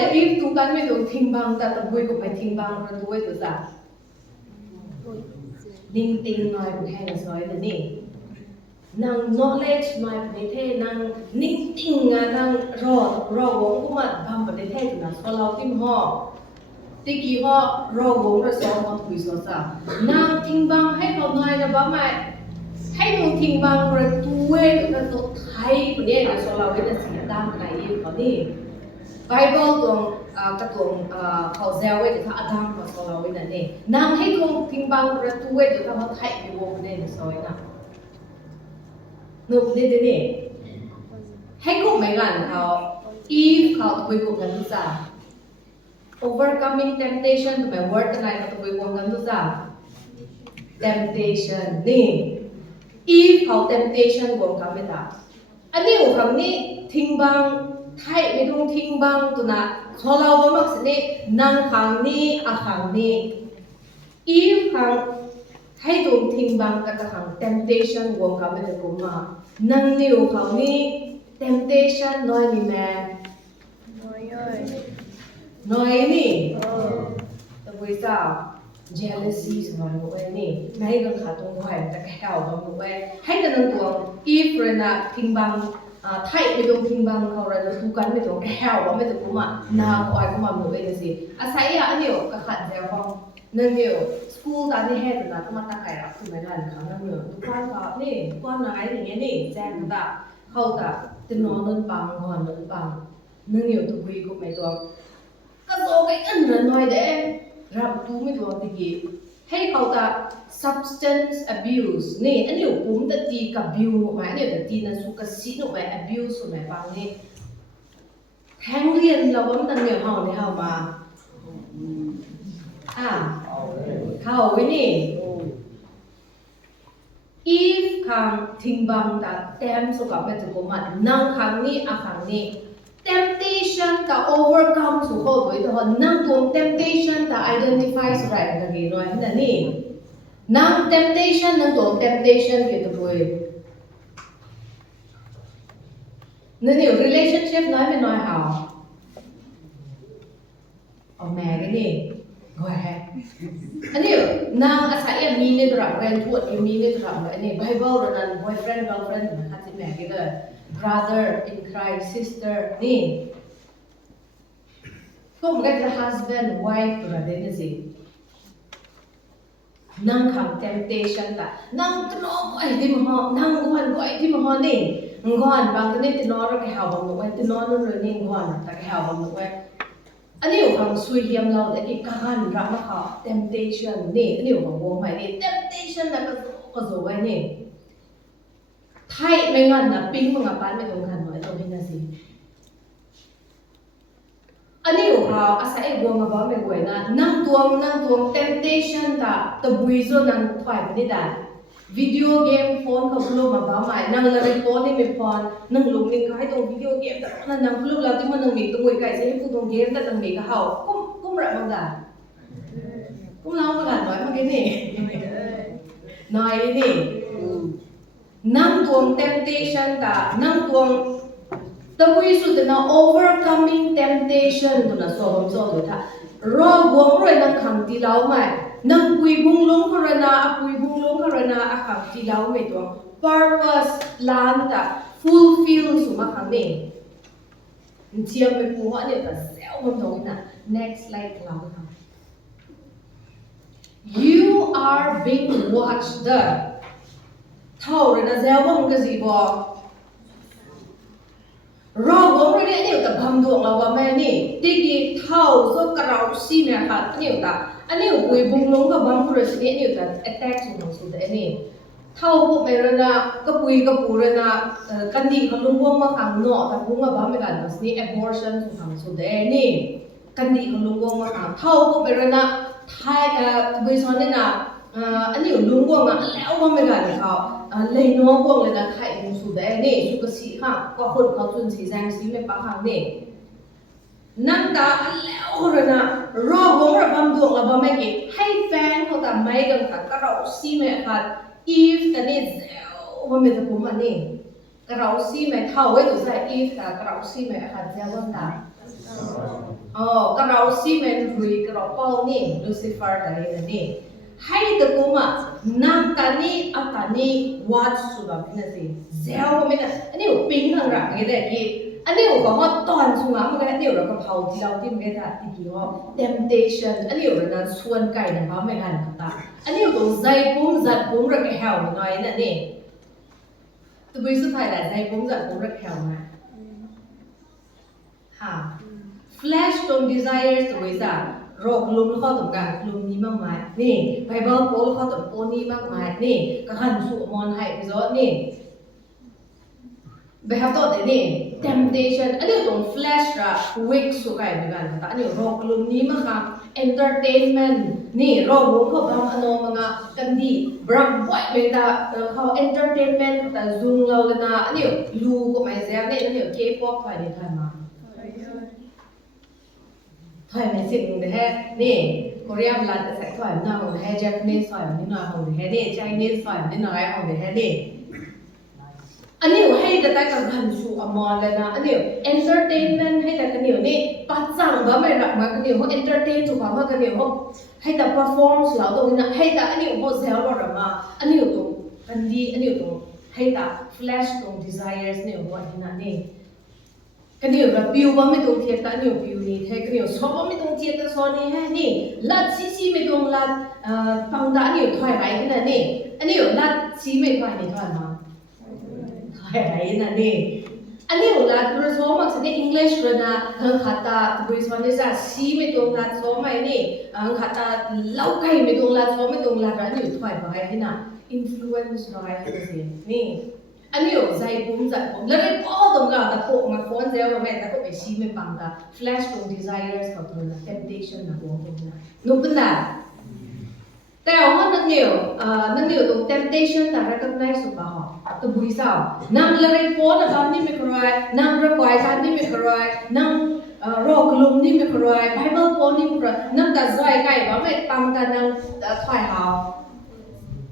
le if tu kan me dong thing bang ta ta bui ko mai thing bang ra tu ai tu sa ding ting noi bu hai na soi na ni nang knowledge mai pe the nang ning ting nga nang ro wong ku ma bam pe the tu na so lao tim ho ti ki ho ro wong ra so ma thui so sa nang thing bang hai ko noi na ba mai hai dong thing bang ra tu ai tu na so thai pe ne na so lao ai na si dam kai im ko ni Bible ตรงกระตรงเขาแซวไว้แต่ถ้าอดัมก็สอนไว้นั่นเองนางให้คงทิ้งบางประตูไว้แต่ถ้าเขาไถ่ไปวงเด่นสอยนะนุ่มเด่นนี่ให้คงไม่กันเขาอีฟเขาตัววงกันทุกอย่าง overcoming temptation ตัวแบบ word อะไรเขาตัววงกันทุกอย่าง temptation นี่อีฟเขา temptation วงกันไม่ได้อันนี้วงกันนี้ทิ้งบางไทยไม่ต้องทิ้งบางตัวน่ะพอเราบอกสิเนี่ยนั่งขังนี้อาขังนี้อีฟขังให้ต้องทิ้งบางกับขัง temptation วงกันไม่ได้กูมานั่งนิ้วขังนี้ temptation น้อยนี่แม่น้อยนี่ตัววิจาร jealousy สมัยนู้นนี่ไม่ให้กันขาดตรงไหนแต่แค่เอาตรงนู้นให้กันนั่งตัวอีฟเลยนะทิ้งบางไทยไม่ต้องทิ้งบางเขาเลยทุกกันไม่ต้องแค่ว่าไม่ต้องกูมานาก็ไอ้กูมาหมดเลยสิอาศัยอันนี้ก็ขัดใจห้องนั่นเดียวสกูลตอนนี้ให้ตัวนั้นก็มาตั้งใจรับถึงไม่ได้ค่ะนั่นเดียวทุกคนก็นี่ก้อนไหนอย่างเงี้ยนี่แจ้งต่างเขาแต่จะนอนนั่นปังนอนนั่นปังนั่นเดียวทุกวีก็ไม่ตัวก็โซ่ไอ้อันนั้นหน่อยเด้รับรู้ไม่ตัวติกี้ให้เขาแต่ substance abuse นี่อันนี้ผมจะตีกับ abuse หมายเนี่ยจะตีนั่นสุกสิหนูไป abuse หมายบางนี่แทงเรียนเราว่ามันเนี่ยเขาเนี่ยเขามาเขาไว้นี่ if คำทิ้งบางแต่เต็มสุกับไม่ถูกมันนั่งคำนี้คำนี้ temptation แต่ overcome สุขด้วยแต่ว่านั่งตรง temptation แต่ identify สุดอะไรกันกี่หน่อยนั่นนี่นั่ง temptation นั่งตรง temptation กี่ตัวนั่นนี่ relationship น้อยไม่น้อยหาเอาแม่กันนี่ก็แฮอันนี้นางอาศัยมีในตระเวนทั่วมีในตระอันนี้ Bible เรื่องนั้น boyfriend girlfriend นะคะที่แม่กันเลย brother in Christ sister นี่ก็เหมือนกับ husband wife ประเด็นนี่สินั่งคำ temptation แต่นั่งตนอไอ้ที่มันหอนั่งก่อนไอ้ที่มันหอนี่ก่อนบางทีนี่ตนอเราแค่หาบางไว้ตนอนู่นนี่ก่อนแต่แค่หาบางไว้อันนี้อยู่ของสุยเฮียมเราแต่ที่การรับมาเขา temptation นี่อันนี้อยู่ของวงใหม่นี่ temptation นะก็สวยนี่ไทยไม่งั้นนะปิ้งมึงกับบ้านไม่ตรงกันหน่อยตรงนี้นะสิอันนี้อยู่เขาอาศัยวงกับบ้านไม่ไหวนะนั่งตวง temptation แต่ตะบุยโซนั่งถอยไปนี่ได้วิดีโอเกมโฟนเขาพูดมาบ้าใหม่นั่งเลยโฟนนี่ไม่พอนั่งลุกนี่เขาให้ตรงวิดีโอเกมแต่นั่งพูดแล้วที่มันนั่งมีตัวไก่ใช่ไหมพูดตรงเกมแต่ตั้งมีก็เขากุ้มระมังได้กุ้มเล่ามากันหน่อยเมื่อกี้นี่หน่อยนี่นั่งตวง temptation แต่นั่งตวงตะวุยสุดนะ overcoming temptation ตัวน่ะสอบตัวท่ารอวงรวยนั่งขังตีเล้าไหมนั่งคุยบุ้งลงคารนาคุยบุ้งลงคารนาขังตีเล้าไม่ตัว purpose ล้านแต่ fulfill สุมาขังนี่เทียมไปผัวเนี่ยแต่เซลล์มันตรงนี้นะ next slide เราค่ะ you are being watched เท่าเลยนะเซลล์ว่ามันก็สิบอกเราบอกว่าเนี่ยแต่บางดวงเราว่าแม่นี่ที่กี่เท่าก็กระเราซีแม่ค่ะเนี่ยแต่อันนี้คุยบุ้งลงกับบางคนเนี่ยเนี่ยแต่ attack สุดแต่นี่เท่าพวกเมรนาก็ปุยก็ปูรนากันดีเขาลุงวงมาขังเนาะแต่บุ้งมาบ้าไม่กันนี่ abortion สุดแต่นี่กันดีเขาลุงวงมาขังเท่าพวกเมรนาไทยบุยซ้อนเนี่ยนะอันนี้ลุงวงอ่ะแล้วว่าไม่กันเขาเลยน้องวงเลยนะไทยสุดแต่นี่สุกสีค่ะก็คนเขาจุนสีแดงสีไม่ปังขังนี่นั่นตาแล้วคนน่ะรอบวงระบำดวงระบำไม่กี่ให้แฟนเขาแต่ไม่กันค่ะก็เราซีแม่ค่ะ if แต่นี่เจ้าว่าไม่จะพูดมันนี่ก็เราซีแม่เท่าไว้ตัวใส่ if แต่ก็เราซีแม่ค่ะเจ้าว่าตา เราซีเมนรุยกระเป๋านี่ลูซิเฟอร์ได้นี่ให้ตะกุมะนังตานีอัตานีวัดสุดแบบนี้สิเซลก็ไม่ได้อันนี้ปิ้งทางรักนี่แหละกี่อันนี้ก็ว่าตอนช่วงมันก็เดี๋ยวเราก็เผาที่เราที่มันก็ที่กี่ว่า temptation อันนี้เรานั้นส่วนไก่นะบ้าไม่กันก็ตาอันนี้ก็ใจปุ่มจัดปุ่มรักแหวหน่อยนั่นนี่ตัวสุดท้ายแหละใจปุ่มจัดปุ่มรักแหวนะฮะ flash ตรง desires ตัวจ้ะโรคลุมแล้วก็ตรงกลางลุมนี้มากมายนี่ Bible โพแล้วก็ตรงโพนี้มากมายนี่ก็หันสู่มอนให้ไปซะนี่แบบตัวนี้ temptation อันนี้ตรง flash ระ weak สุดไกลเหมือนกันแต่อันนี้โรคลุมนี้มากครับ entertainment นี่โรคลุมเขาบางอันโนมังกันดีบรักบ่อยเป็นแต่เขา entertainment แต่ซุงเราเลยนะอันนี้ลูก็ไม่แซ่บนี่อันนี้ K-pop ไปในทันมาถอยไม่สิ่งเดียวนี่เกาหลีมันลัดแต่ถอยมันน้อยของเดียวญี่ปุ่นถอยมันน้อยของเดียวนี่จีนถอยมันน้อยของเดียวนี่อันนี้ให้แต่แต่กับหันสู่อมรเลยนะอันนี้ entertainment ให้แต่กันนี่ปัจจังว่าไม่รักมากันนี่เขา entertain ถูกป่ะว่ากันนี่เขาให้แต่ perform เราตรงนี้นะให้แต่อันนี้เขาเซลล์เรามาอันนี้ตรงกันดีอันนี้ตรงให้แต่ flash ตรง desires นี่ว่าที่นั่นนี่กันนี่เราพิวว่าไม่ตรงเทียบแต่นี่พิวนี่แท้กันนี่ชอบว่าไม่ตรงเทียบแต่โซนี่แค่นี่ลัดซีไม่ตรงลัดปังตานี่ถอยไปที่นั่นนี่อันนี้ลัดซีไม่ถอยนี่ถอยมาถอยไปนั่นนี่อันนี้ลัดบริษัทมักจะได้ English เลยนะหังขัดตาบริษัทนี่จะซีไม่ตรงลัดโซไม่นี่หังขัดตาเล่าไก่ไม่ตรงลัดโซไม่ตรงลัดอันนี้ถอยไปที่นั่น influence ร้อยนี่อันนี้อยู่ใจปุ่มจัดผมแล้วได้พอตรงกับตะโกนมาฟ้อนเจ้าแม่ตะโกนไปชี้ไม่ปังตา flash ตรง desires กับตรงนั้น temptation นะวงตรงนั้นนุเป็นได้แต่ว่านั่นเนี่ยตรง temptation แต่ recognize สุดป่ะฮะตัวบุริสาวนั่งเลยฟ้อนตอนนี้ไม่ครายนั่งระบายตอนนี้ไม่ครายนั่งโรคลมนี่ไม่คราย Bible ฟ้อนนี่ไม่ครายนั่งแต่ใจใกล้ว่าไม่ปังแต่นั่งถอยหาว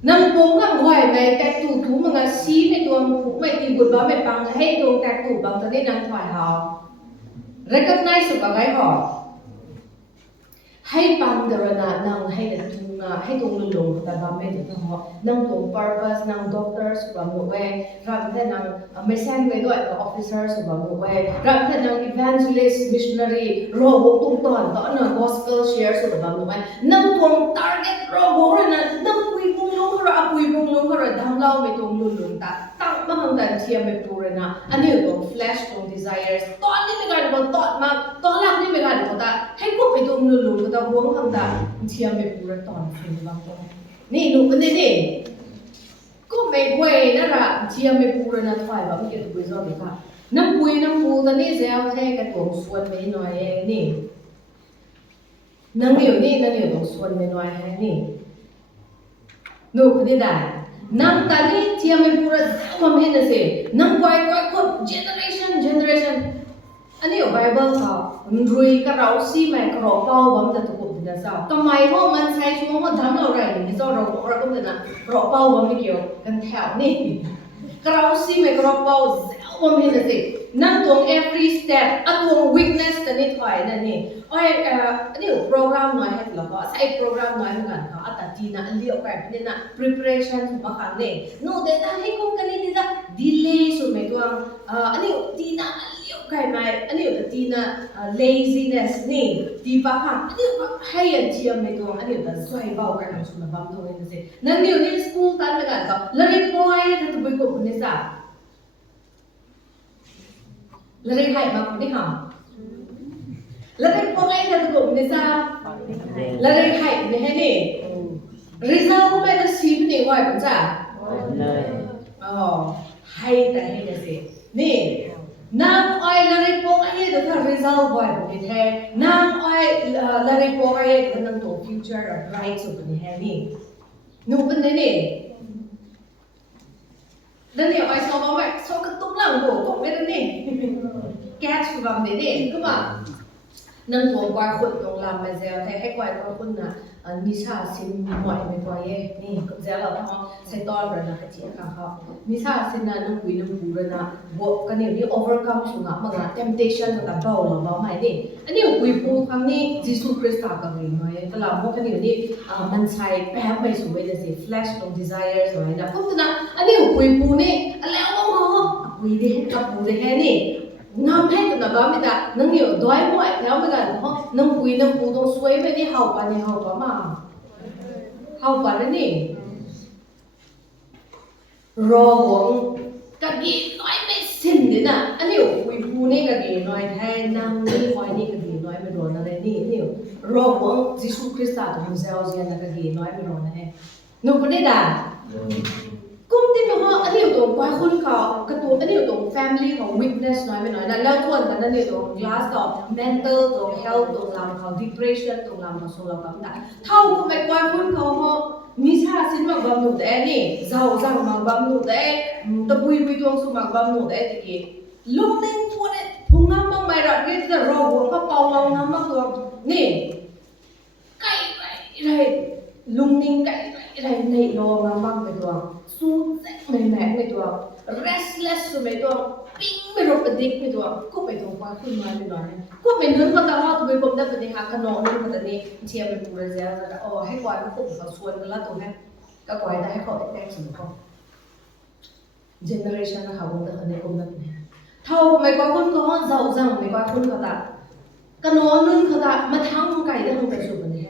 นั่งปุ่มข้างหัวไม่แต่ตูถูมันก็ชี้ไม่ตัวไม่ตีบุญบ้าไม่ปังให้ตรงแต่ตูบางตอนนี้นั่งถอยหาว recognize สุดป่ะไงหรอให้ปังเดรนานั่งให้เด็กทุ่งนาให้ตรงลุงแต่บ้าไม่ถึงหัวนั่งตรง purpose นั่ง doctor สุดป่ะมือเว้รับแต่นั่งไม่แซงไปด้วยกับ officer สุดป่ะมือเว้รับแต่นั่ง evangelist missionary รอวงตรงตอนนั่ง gospel share สุดป่ะมือเว้นั่งตรง target รอวงเลยนะนั่งคุยพงลุงเขาเราคุยพงลุงเขาเราดังเล่าไม่ตรงลุงแต่ตั้งมาทางแต่เทียมไม่ตรงเลยนะอันนี้ตรง flash ตรง desires ตอนนี้ไม่กันก็ตอนมาตอนหลังนี่ไม่กันก็แต่ให้พวกไปตรงลุงก็แต่วงทางแต่เทียมไม่ตรงตอนเป็นบางตอนนี่ลุงก็นี่ก็ไม่ไหวนะล่ะเทียมไม่ตรงนะถอยแบบไม่เกี่ยวกับบุญเลยค่ะน้ำปุยน้ำปูตอนนี้เซลแท้กระตัวส่วนไม่น้อยนี่นั่งอยู่นี่นั่งอยู่ตรงส่วนไม่น้อยนี่นูก็ได้นั่งตอนนี้เทียมไม่พูดว่าไม่เห็นสินั่งไว้คน generation อันนี้อยู่ Bible เขารุยกระเราซีแม่กระเราเป้าบังจะถูกดินสาวทำไมเพราะมันใช้ช่วงว่าทำอะไรนี่เจ้าเราก็จะนะกระเป้าบังไม่เกี่ยวกันแถวนี่กระเราซีแม่กระเราเป้าว่าไม่เห็นสินั่งตรง every step อันตรง weakness จะนี่ถอยนั่นนี่อันนี้โปรแกรมน้อยให้เราก็ใช้โปรแกรมน้อยเหมือนกันค่ะอัตตีนะอันเดียวกันนี่นะ preparation ถูกไหมคะเนี่ยนู่นเดี๋ยวให้คุณกันนี่จะ delay สุดไหมตัวอันนี้ตีนะอันเดียวกันไหมอันนี้ตีนะ laziness นี่ตีปะค่ะอันนี้ให้ยันเทียมไหมตัวอันนี้จะสวยเบากันสุดนะบางตัวนี่สินั่นนี่ school ตั้งเหมือนกันก็แล้วเรียนปอยจะตัวไปกบนี่สิแล้วได้ให้มาคนที่หำแล้วได้พวกไอ้ที่ถูกนี่ซะแล้วได้ให้นี่ให้นี่ result ก็ไม่ได้ซีบนี่ไว้ผมจ้ะอ๋อให้แต่ให้เนี่ยสินี่น้ำอ้อยแล้วได้พวกไอ้ที่ถูก result ไว้ผมนี่แท้น้ำอ้อยแล้วได้พวกไอ้ที่นั่งตัว future bright สุดนี่ให้นี่นู่นเป็นนี่แล้วเนี่ยไอ้สอบว่าแบบสอบกระตุ้นหลังโบก็ไม่ได้นี่แก๊สแบบนี้ก็มา nâng tuồng qua khuẩn tuồng làm mà dẻo thế hay quay qua khuẩn là Misa xin mọi mấy quay ye nè dẻo là họ sẽ to rồi là cái chuyện khác họ Misa xin là nâng quý nâng phù rồi là bộ cái điều như overcome xuống ngã mà là temptation là cả bầu là bao mày nè anh điều quý phù khang nè Jesus Christ cả cái gì nói cái là một cái điều như mình sai bé bây xuống bây giờ gì flesh and desires rồi là cũng là anh điều quý phù nè anh lẽ ông họ quý đi hết cả phù đi hết nè ngam hết tận đó mới ta nâng nhiều đói mọi theo mới gần không nâng quý nâng phù đông suy với đi học bài này học mà học bài đấy nè rồi cũng cái gì nói mới xin đấy nè anh hiểu quý phù này cái gì nói thay năng đi hỏi này cái gì nói mới rồi là đấy nè hiểu rồi cũng Jesus Christ ta cũng gieo gì là cái gì nói mới rồi này nó có đấy đà cũng tin nó anh hiểu tụng qua khuôn khổ cái tụng anh hiểu tụng familyของ witness น้อยไม่น้อยนะแล้วทวนกันนั่นhiểu tụng glass ต่อ mental ตรง health ตรงลำเขา depression ตรงลำเขาส่งเรากำลังเท่ากับไม่qua khuôn khổ họมีชาสินมักบำรุงแต่นี่เจ้ามักบำรุงแต่ตะปุยตวงสุมักบำรุงแต่ตะกี้ลุงนิ่งพวกนี้พุ่งน้ำมังไม่รักนี่จะรอหัวเขาเป่าเราน้ำมักตัวนี่ไก่ไรลุงนิ่งไก่ไรในรอน้ำมังไปตัวสู้แซ่ไม่แม่ไปตัว restless ไปตัวปิ้งไม่รู้ประดิษฐ์ไปตัวก็ไปตัวว่าขึ้นมาไม่น้อยก็เป็นเรื่องก็ตลอดตัวผมได้ประเด็นหาขนมนี่ประเด็นนี้เชียร์เป็นตัวเจ้าจะอ๋อให้ควายมันคุ้มเขาชวนกันแล้วตัวนี้ก็ควายได้ให้เขาแตกสิ่งเขา generation นะคะวงตะคนในกลุ่มนั้นเท่าไม่กว่าคนก็เจ้าจังไม่กว่าคนเขาตากระโนนึงเขาตามาทั้งไก่ได้ทั้งไก่สุกนี่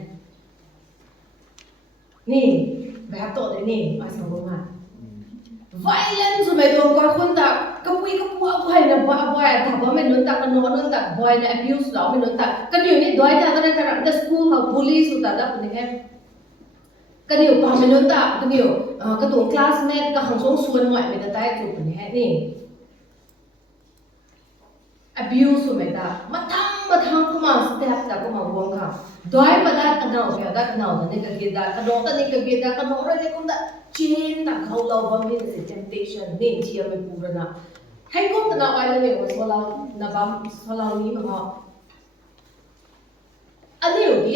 นี่แบบโตได้นี่มาสองคนมา violence ไม่ตรงกว่าคนตากระปุยบ่อยนะบ่อยแต่ว่าไม่นุ่นตากระโนนุ่นตาบ่อยนะ abuse เราไม่นุ่นตากันอยู่นี่ด้วยแต่ตอนนั้นการแต่ school เขา bully สุดแต่ละคนนี่กันอยู่ป่าไม่นุ่นตากันอยู่กระตุ้ง classmate กับของส่วนหน่อยไม่ได้ได้จุดนี้นี่ abuse ไม่ได้มาทั้งก็มา step แต่ก็มาวงค่ะด้วยประดับกันเอาไปได้กันเอาแต่นี่ก็กินได้กันโดนแต่นี่ก็กินได้กันโดนอะไรนี่ก็ได้เจนแต่เขาเราบางทีเป็น temptation นี่เชียร์ไม่พูดนะให้ก็แต่เราไว้เลยเนี่ยว่าเราหน้าบ้านเรานี้มันก็อันนี้อยู่ที่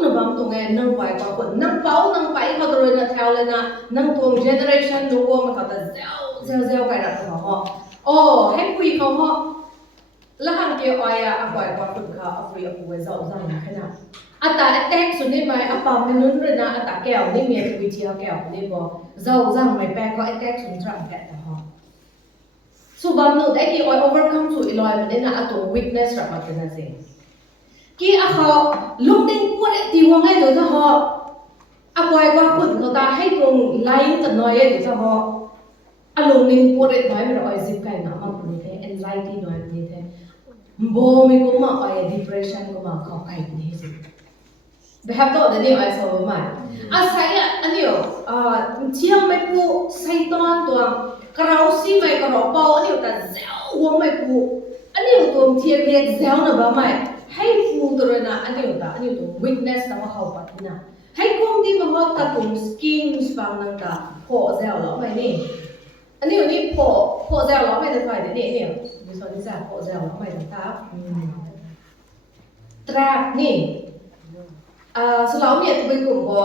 หน้าบ้านตรงนี้นั่งไปกว่าคนนั่งเป้านั่งไปเขาตัวเลยนะแถวเลยนะนั่งตัว generation ดูว่ามันเขาแต่เซลไปแล้วเขาโอ้ให้คุยเขาแล้วหางเกี่ยวไอ้อะบ่อยกว่าคนเขาเอาคุยเอาคุยเจ้าจังขนาดอัตราแตกสุดนี่ไหมอัปปาไม่นุ่นเลยนะอัตราแก้วนี่มีคุยเที่ยวแก้วนี่บอกเจ้าจังไม่แปลก็ไอ้แตกสุดจังแก่แต่เขาสุบำนุแต่ที่ไอ้ overcome สุดอีลอยมันเนี่ยนะอัตัว witness รับมาเป็นอะไรกี่อะเขาลุงดิ้งพูดตีวงให้ตัวเจ้าเขาอะบ่อยกว่าคนเขาตาให้ตรงไลน์ตัดน้อยให้ตัวเจ้าเขาอะลุงดิ้งพูดน้อยไม่ได้ไอ้ซิบไก่หนามันคนนี้แท้ anxiety น้อยคนนี้แท้บ่มีกูมาไอ้ depression กูมาเขาไก่คนนี้สิแบบตัวเดี๋ยวไอ้สาวมาใส่อันนี้เชี่ยวไม่กูใส่ตอนตัวกระเราซีไม่กระเราเป่าอันนี้แต่เจ้าหัวไม่กูอันนี้ตัวเทียบเรียกเจ้านะบ้าไม่ให้ฟูตัวเลยนะอันนี้ตัว witness แต่ว่าเขาปัดนะให้กงที่มันเขาตัดตรง schemes ฟังนั่งตาพอเจ้าหรอไม่นี่อันนี้นี่พอเจ้าหรอไม่ได้ไปเดี๋ยวนี่ดิฉันนี่จะพอเจ้าหรอไม่ได้ครับtrap นี่selalu ni tu bagi kumpo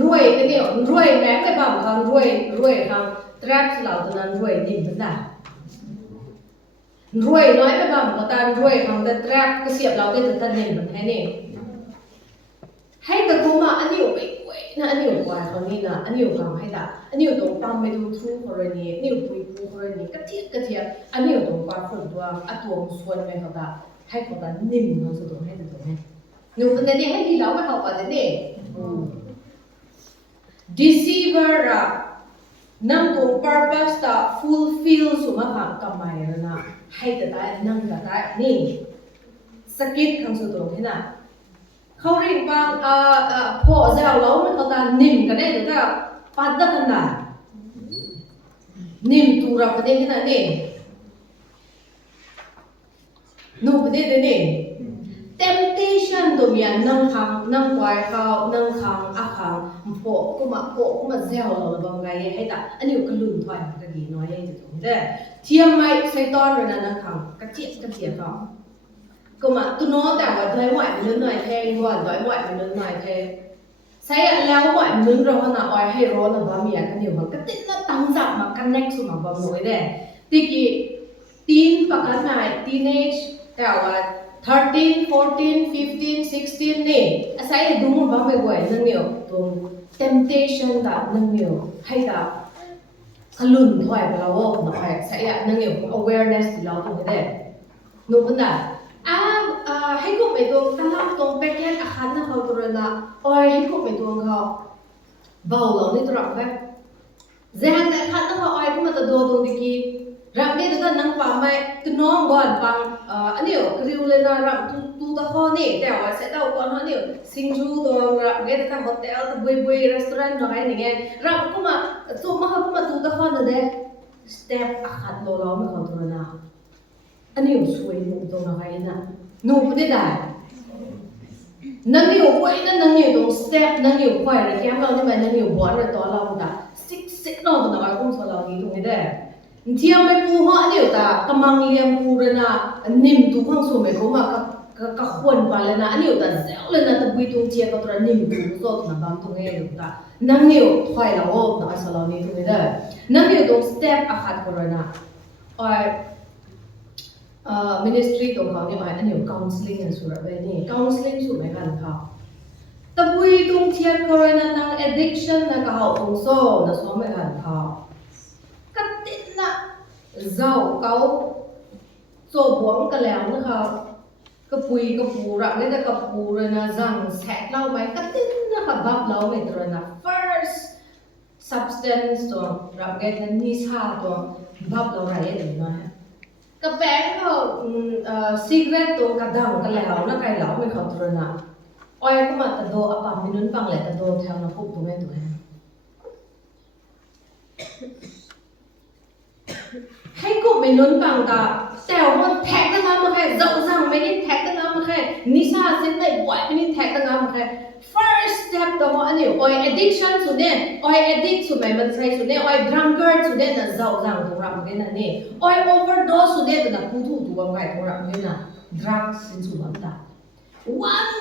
ruai ni ruai nak ke bang kan ruai kan trap selalu tu nan ruai ni benda ruai nói ke bang kata ruai kan the trap ke siap lau ke tu ni benda ni hai ke kuma ani uai na ani uai kan ni na ani ukang hai da ani tu pam me tu thru kore ni ani upui pu kore ni katia ani tu pa khun tua atuam suan me kata hai kata nim no su tu hai tu haiหนูคนนี้ให้ที่เราไม่เข้าไปเนี่ย deceiver อะนั่งตรง purpose ต่อ fulfill สุมาค่ะกำไมแล้วนะให้แต่ได้นั่งแต่ได้นี่สกิดคำสุดตรงที่น่ะเขาเรียกว่าพอเจ้าเราไม่เขาตานิ่มกันได้แต่ถ้าปัดกันได้นิ่มตัวเราคนนี้ที่น่ะนี่หนูคนนี้เนี่ยtemptation ตัวมีนั่งขังนั่งไว้เขานั่งขังอาขังโผล่ก็มาเซลเราบางไงให้แต่อันนี้ก็ลุ่นถอยกระดีน้อยยังจะถูกได้เทียมไม่ใส่ตอนเวลานั่งขังกระเจี๊ยบเขา ก็มาตุนอแต่ว่าด้วยหวายมันหน่อยแทงก่อนด้วยหวายมันหน่อยแทงใช่แล้วหวายมันเราขนาดอ้อยให้ร้อนนะบ้ามีอะไรกันอยู่มันก็ติดละตั้งจับมากันเน็กซ์มาบ้าหน่วยเด้ที่กี่ทีนปกันไหน teenage แต่ว่า13, 14, 15, 16นี่อาศัยดูมันบ้าไม่ไหวนั่นเนี่ยตรง temptation แต่นั่นเนี่ยให้แต่ขลุ่นถอยไปแล้วว่าหน่อยใช่นั่นเนี่ย awareness ที่เราตรงนี้เด้นู่นคนน่ะให้กูไปตรงตลาดตรงแพ็กเกจอาหารนะเขาตัวนั้นอ้อยให้กูไปตรงเขาเบาเรานี่ตรงไหมเจ้าแต่ขันนะเขาอ้อยกูมาตัวตรงดีกีรักเนี่ยตัวนั่งฟังไหมตัวน้องก่อนฟังอันนี้ก็ริ้วเลยนะรักตัวตะข้อนี่แต่ว่าเสร็จแล้วก่อนเขาเนี่ยสิงจูตัวรักเนี่ยตัวโฮเทลตัวบุยรีสอร์ทอะไรนี่ไงรักกูมาตัวมาเขากูมาตัวตะข้อนั่นเด้สเต็ปอาหารเราไม่เขาตัวนั้นอันนี้ช่วยหนูตรงไหนนะหนูไม่ได้นั่งอยู่ไว้นั่งอยู่ตรงสเต็ปนั่งอยู่ไว้เลยแค่เราเนี่ยมันนั่งอยู่บอลเลยตัวเราเนี่ยซิกเราตรงไหนก็ส่วนเรานี้ตรงนี้ได้เที่ยวไม่ปูหัวเดียวแต่กำลังเลี้ยงปูเลยนะนิ่มตัวข้างสูงไม่รู้มาก็ควรไปเลยนะอันนี้แต่เซลเลยนะแต่บุยตรงเที่ยวก็ตัวนิ่มตัวโซ่ตรงนั้นตรงนี้อยู่แต่นั่งอยู่ไว้เราตรงไอ้ส่วนเรานี้ตรงนี้ได้นั่งอยู่ตรงสเต็ปอาหารก็เลยนะministry ตรงเขาเนี่ยอันนี้ counseling สุดเลยนี่ counseling สุดไหมกันเขาแต่บุยตรงเทียนก็เลยนะนาง addiction นะเขาองโซ่นะสมไหมกันเขาก็ติดนะเจ้าเขาโซ่บวมกันแล้วนะคะก็ปุยก็ปูรักนี่แต่ก็ปูเลยนะจังแสกเราไหมก็ติดนะคะบับเราไม่ตระหนัก first substance ตัวรักแกทันนิสาตัวบับเราอะไรอย่างนี้นะกับแบงค์เขาซีเรตตัวกระดังกันแล้วนะไกลแล้วไม่เขาตระหนักอ้อยก็มาแต่โดอปัมมินุนปังแหละแต่โดแถวนะพวกตัวแม่ตัวให้กูไม่นุนปังตาแต่ว่าแท็กตั้งงานมาแค่เจ้าสั่งไม่ได้แท็กตั้งงานมาแค่นิชาเส้นไม่ไหวไม่ได้แท็กตั้งงานมาแค่ first step ตัวอันนี้อ้อย addiction สุดเนี่ยอ้อย addict สุดไหมมันใช่สุดเนี่ยอ้อย drunkard สุดเนี่ยน่ะเจ้าสั่งตัวเราไม่ได้นั่นนี่อ้อย overdose สุดเนี่ยน่ะผู้ถูกตัวไงตัวเราไม่ได้น่ะ drugs สิ่งสุดนั้นตา one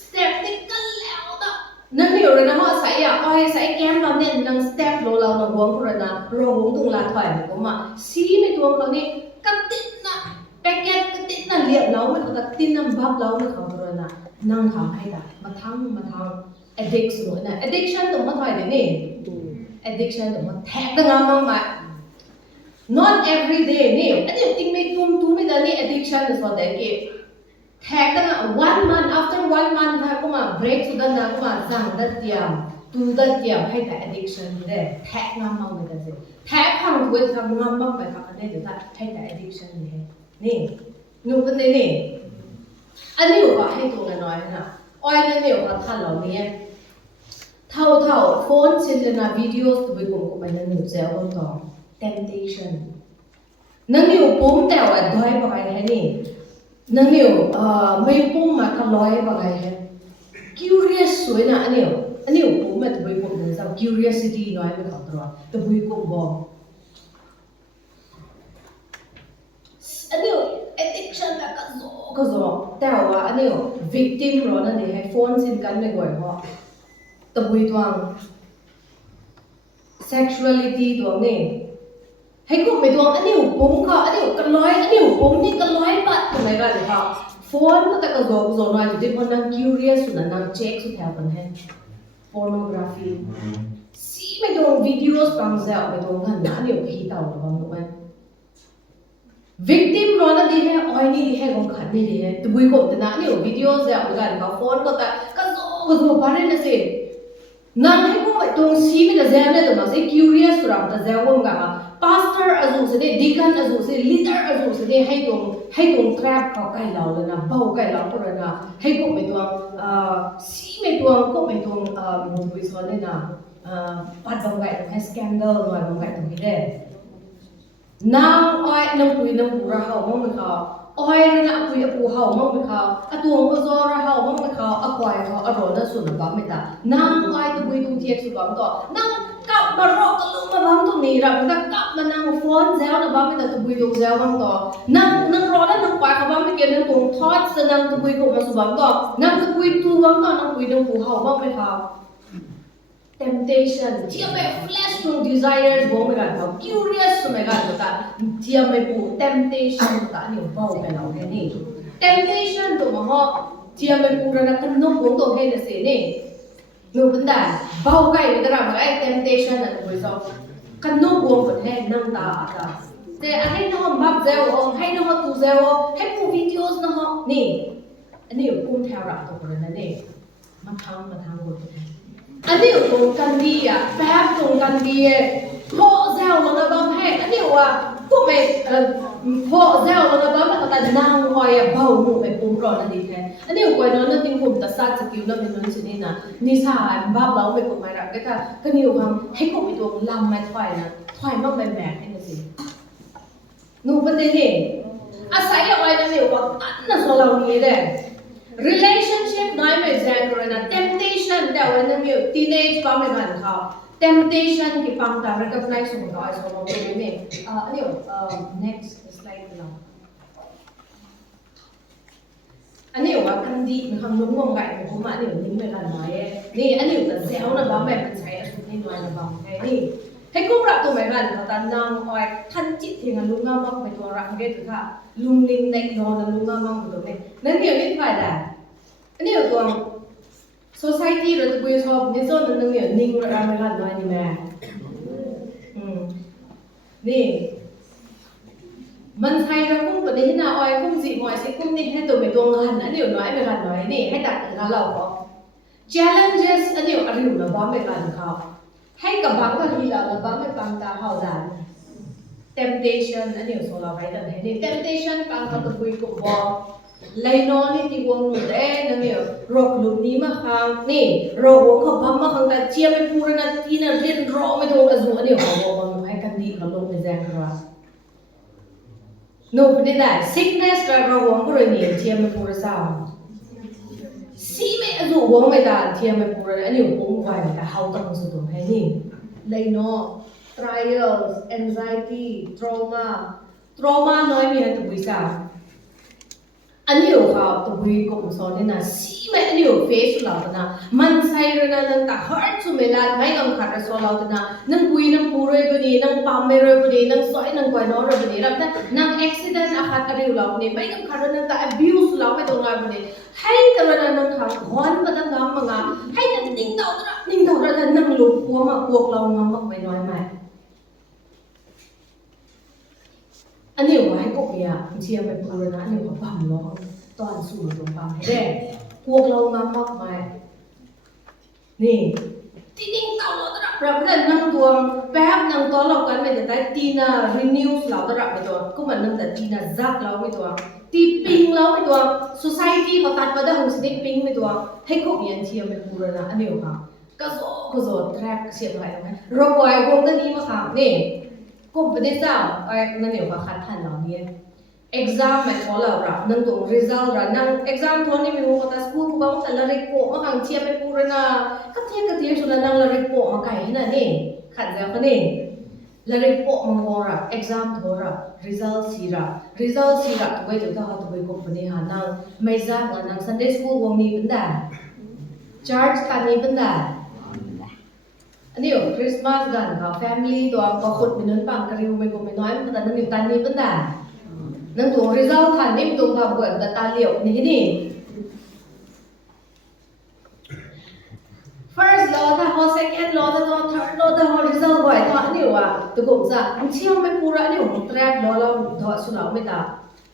step นี่กันแล้วนะนั่นเดียวเลยนะว่าใส่อ้อยใส่แก้มเราเนี่ยนั่ง step เราหนังวงคนนะเราวงตรงลาถอยมันก็มาซีไม่ตัวเรานี่กติดนะแพ็กเกจกติดนะเรียบเราไม่เขาตัดติดน้ำบับเราไม่เขาตัวนะนั่งทำให้ได้มาทำ addiction นะ addiction ตรงมาถอยเดี๋ยวนี้ addiction ตรงมาแทกตั้งงานมาก not every day นี่อันนี้จริงไม่ทุ่มไม่ได้นี่ addiction นะส่วนเด็กแท็กตั้งแต่1 month after 1 month ค่ะก็มา break สุดนั้นนะก็มาสั่งดัดเตรียมตูดัดเตรียมให้แต่ addiction ได้แท็กงามมากเลยกันสิแท็กพังด้วยทำงามมากไปพักกันได้เดี๋ยวให้แต่ addiction นี่นี่หนูเป็นนี่อันนี้อยู่กับให้ตัวน้อยนะอ้อยนั่นอยู่กับท่านเหล่านี้เท่าโฟนซินนะวิดีโอตัวไปกลุ่มไปนั่นอยู่เจ้าคนต่อ temptation นั่นอยู่ปุ่มแต่ว่าด้วยบอกอะไรนี่นั่นเนี่ยไม่ปุ่มมาก็ลอยว่าไงฮะ curious สวยนะอันนี้ปุ่มมันตัวปุ่มนั่นจะ curiosity น้อยไม่เข้าตัวตัวปุ่มบอกอันนี้ addiction แบบก็โซแต่ว่าอันนี้ victim เรานั่นเองให้โฟนสินกันไม่ไหวเพราะตัวตัว sexuality ตัวนี้ให้กูไปตัวอันนี้ปุ่มก็อันนี้กันร้อยอันนี้ปุ่มนี่กันร้อยปัดทำไมกันเลยครับโฟนก็แต่ก็โซนว่าจุดที่คนนั่ง curious สุดนั่ง check สุดแถวกันให้ pornography ซีไปตัววิดีโอบางเจ้าไปตัวกันนะอันนี้พี่เต่าหรือเปล่าถูกไหม victim ร้อนดีให้อ้อยนี่ดีให้กองขันนี่ดีให้ตัวบุยกบแต่นะอันนี้วิดีโอเจ้ากันเขาโฟนก็แต่ก็โซปาร์เรนนะสินั่งให้กูไปตัวซีไปแต่เจ้าเนี่ยตัวนั้นสิ curious สุดแต่เจ้าก็มันกันpastor อาจุสิเด deacon อาจุสิ leader อาจุสิเดให้ตรง trap เขาใกล้เราเลยนะเบาใกล้เราก็เลยนะให้กูไปตัวซีไปตัวก็ไปตัวมุมวิสวนเลยนะปัดบางไก่ตรงให้ scandal หน่อยบางไก่ตรงนี้เด้นางอ้อยนางปุยนางปูระเขามันเขา อ้อยนะคุยปูเฮามั่งไม่เขาตัวก็ซอระเฮามั่งไม่เขาควายเขาอร่อยนะสุดนะบ้าไม่ตานั่งไอ้ตัวคุยตุ้งเทียบสุดบ้าไม่ต่อนั่งกับมารอกกันลุกมาบ้างตรงนี้เราไม่กับมานั่งฟอนเซลนะบ้าไม่ตาตัวคุยตุ้งเซลบ้างต่อนั่งรอแล้วนั่งควายเขาบ้างไม่เกี่ยวนั่งตุ้งทอดสนั่งตัวคุยกูมาสุดบ้างต่อนั่งตัวคุยตัวบ้างต่อนั่งคุยตุ้งปูเฮาบ้างไม่เขา temptation ที่ไม่ flash ตรง desire บ้างไม่กันเขา curious ไม่กันเขาที่ไม่ปู temptation ตาเนี่ยบ้าไปแล้วแค่นี้ temptation ตัวมันเขาที่ไม่ปูระดับนุ่มวงตัวให้เด็กนี่นูบันดาบ้าไก่ไม่ได้รับไอ้ temptation นั่นคือสองกันนุ่มวงคนให้นั่งตาแต่ให้น้องบับเซลให้น้องตูเซลให้ปูวิดีโอส์น้องนี่อันนี้อยู่ปุ่มแถวรับตัวคนนั้นนี่มาทำหมดอันนี้อยู่ตรงกันดีอ่ะแป๊บตรงกันดีโพเซลแล้วนะบ้างให้อันนี้ว่ากูไม่โพเซลแล้วนะบ้างไม่เขาแต่นั่งคอยเบาหนูไปปุ่มรอนั่นดีแท้อันนี้อยู่ก่อนนั้นนั่นจริงผมตัดสัตว์สกิลนั่นเป็นนั่นสินี่นะนิสัยบ้าเราไปปุ่มไม่รับก็นี่อยู่คำให้กูไปตัวลำไม่ถอยนะถอยมากเป็นแบกให้นั่นสิหนูเป็นเด็กอาศัยอะไรนั่นอยู่ว่าอันนั้นส่วนเรานี้เด้ relationship น้อยไม่แรงเลยนะ temptation แต่ว่านั่นอยู่ teenage ปั๊มไม่กันเขา temptation ที่ปั๊มแต่ recognize ของเราไอ้ส่วนเราเป็นนี่อันนี้next slide เราอันนี้ว่ากันดีมันคำลุ้มงงไก่ผมอันนี้นิ่งไม่กันน้อยนี่อันนี้แต่เซลล์นะปั๊มแบบมันใช้อสุจิน้อยนะปั๊มไงนี่ให้กุ้งรับตัวไม่กันเขาตันนางคอยท่านจิตที่งั้นลุงงามักไปตัวรักเด็ดค่ะลุงลิงเด็กนอนลุงงามักไปตัวนี้นั่นเดียวนี่ไปได้อันนี้ตัว society เราจะคุยชอบนี่ส่วนนั้นเนี่ยนิ่งรักไม่กันน้อยนี่แม่นี่มันใช้เรากุ้งตัวนี้ที่น่าอ้อยกุ้งสีหมอยสิกุ้งนี่ให้ตัวเป็นตัวงานอันนี้น้อยไม่กันน้อยนี่ให้ตัดกันเราก็ challenges อันนี้อะไรอยู่นะบ้าไม่กันเขาให้กับบางก็ฮีเราแล้วบางไม่บางตาเขาได้ temptation อันนี้ส่วนเราไปแต่ไหนนี่ temptation บางก็ตัวคุยกับบอกเลยนอนนี่ที่วงหนุ่มเด้นั่นเนี่ยโรคลุมนี้มาค้างนี่โรควงเขาบ้ามาค้างแต่เชี่ยไม่พูดนะที่นั่นเรียนรอไม่ถูกอันนี้อันนี้เขาบอกว่าให้กันดีเขาลงในแจ้งครับหนูเป็นได้ sickness กับโรควงก็เลยเนี่ยเชี่ยไม่พูดซ้ำซีไม่อันนี้วงไม่ได้เชี่ยไม่พูดอันนี้วงไว้แต่เขาต้องสุดตรงให้นี่เลยเนาะ trials anxiety trauma น้อยมีอะไรตัววิชาอันนี้อยู่ค่ะตัววิก็มุสอนเนี่ยนะซีไม่อันนี้อยู่ face เราตัวนะมันใส่เรื่องนั้นแต่ heart สุดไม่ละไม่ต้องขาดส่วนเราตัวนะนั่งคุยนั่งพูดเรื่องนี้นั่งปั๊มไม่เรื่องนี้นั่งสอยนั่งกวยน้องเรื่องนี้แล้วแต่นั่ง accident อาการอะไรอยู่เราเนี่ยไม่ต้องขาดเรื่องแต่ abuse เราไม่ต้องงานเนี่ยให้แต่เรื่องนั้นค่ะหอนมาตั้งงามงาให้แต่นิ่งเท่านั้นนั่งหลุดหัวมาพวกเรางามมากไม่น้อยไหมอันนี้ว่าให้พวกเนี่ยเชียร์ไปพูดนะอันนี้ว่าปั๊มล้อตอนสู้ตรงปั๊มให้ได้พวกเรางามมากไหมนี่ที่นิ่งเต่าเราตระเราไม่ได้นั่งตัวแป๊บนั่งตัวเรากันไม่ได้ตีน่า renew เราตระไม่ตัวก็มันนั่งแต่ตีน่าจักเราไม่ตัวตีปิงเราไม่ตัว society เขาตัดมาได้ของสิ่งปิงไม่ตัวให้พวกเนี่ยเชียร์ไปพูดนะอันนี้ว่าก็โซ trap เสียบไปไหมเราปล่อยวงกันนี้มาค่ะนี่ก็ไม่ได้จ้าไอ้นั่นเนี่ยว่าคัดทันเราเนี่ย exam ไม่ท้อเราละนั่งตรง result ละนั่ง exam ท้อนี่ไม่รู้ว่าแต่ school กูบอกแต่ละ report มาขังเชียร์ไปพูดนะก็เทียบสุดแล้วนั่งละ report มาไก่นั่นนี่ขัดแล้วก็นี่ละ report มางอระ exam ท้อระ result สีระตัวไอ้ตัวเท่าตัวไอ้ก็เป็นหานั่งไม่จ้านั่ง Sunday school วงนี้เป็นได้ church ตอนนี้เป็นได้อันนี้คริสต์มาสกันค่ะ family ตัวก็คนเป็นนั้นปังกระริวไม่ก็ไม่น้อยมันแต่นั่นอยู่ตันนี้เป็นได้นั่นตัว result ทันนี่ตัวความเกิดแต่ตาเหลียวนี่ first law ถ้า second law ถ้า third law ถ้า result บ่อยตัวอันนี้ว่าตัวผมจะเชื่อไม่พูดอันนี้ผม trap law เราถอดสุดแล้วไม่ได้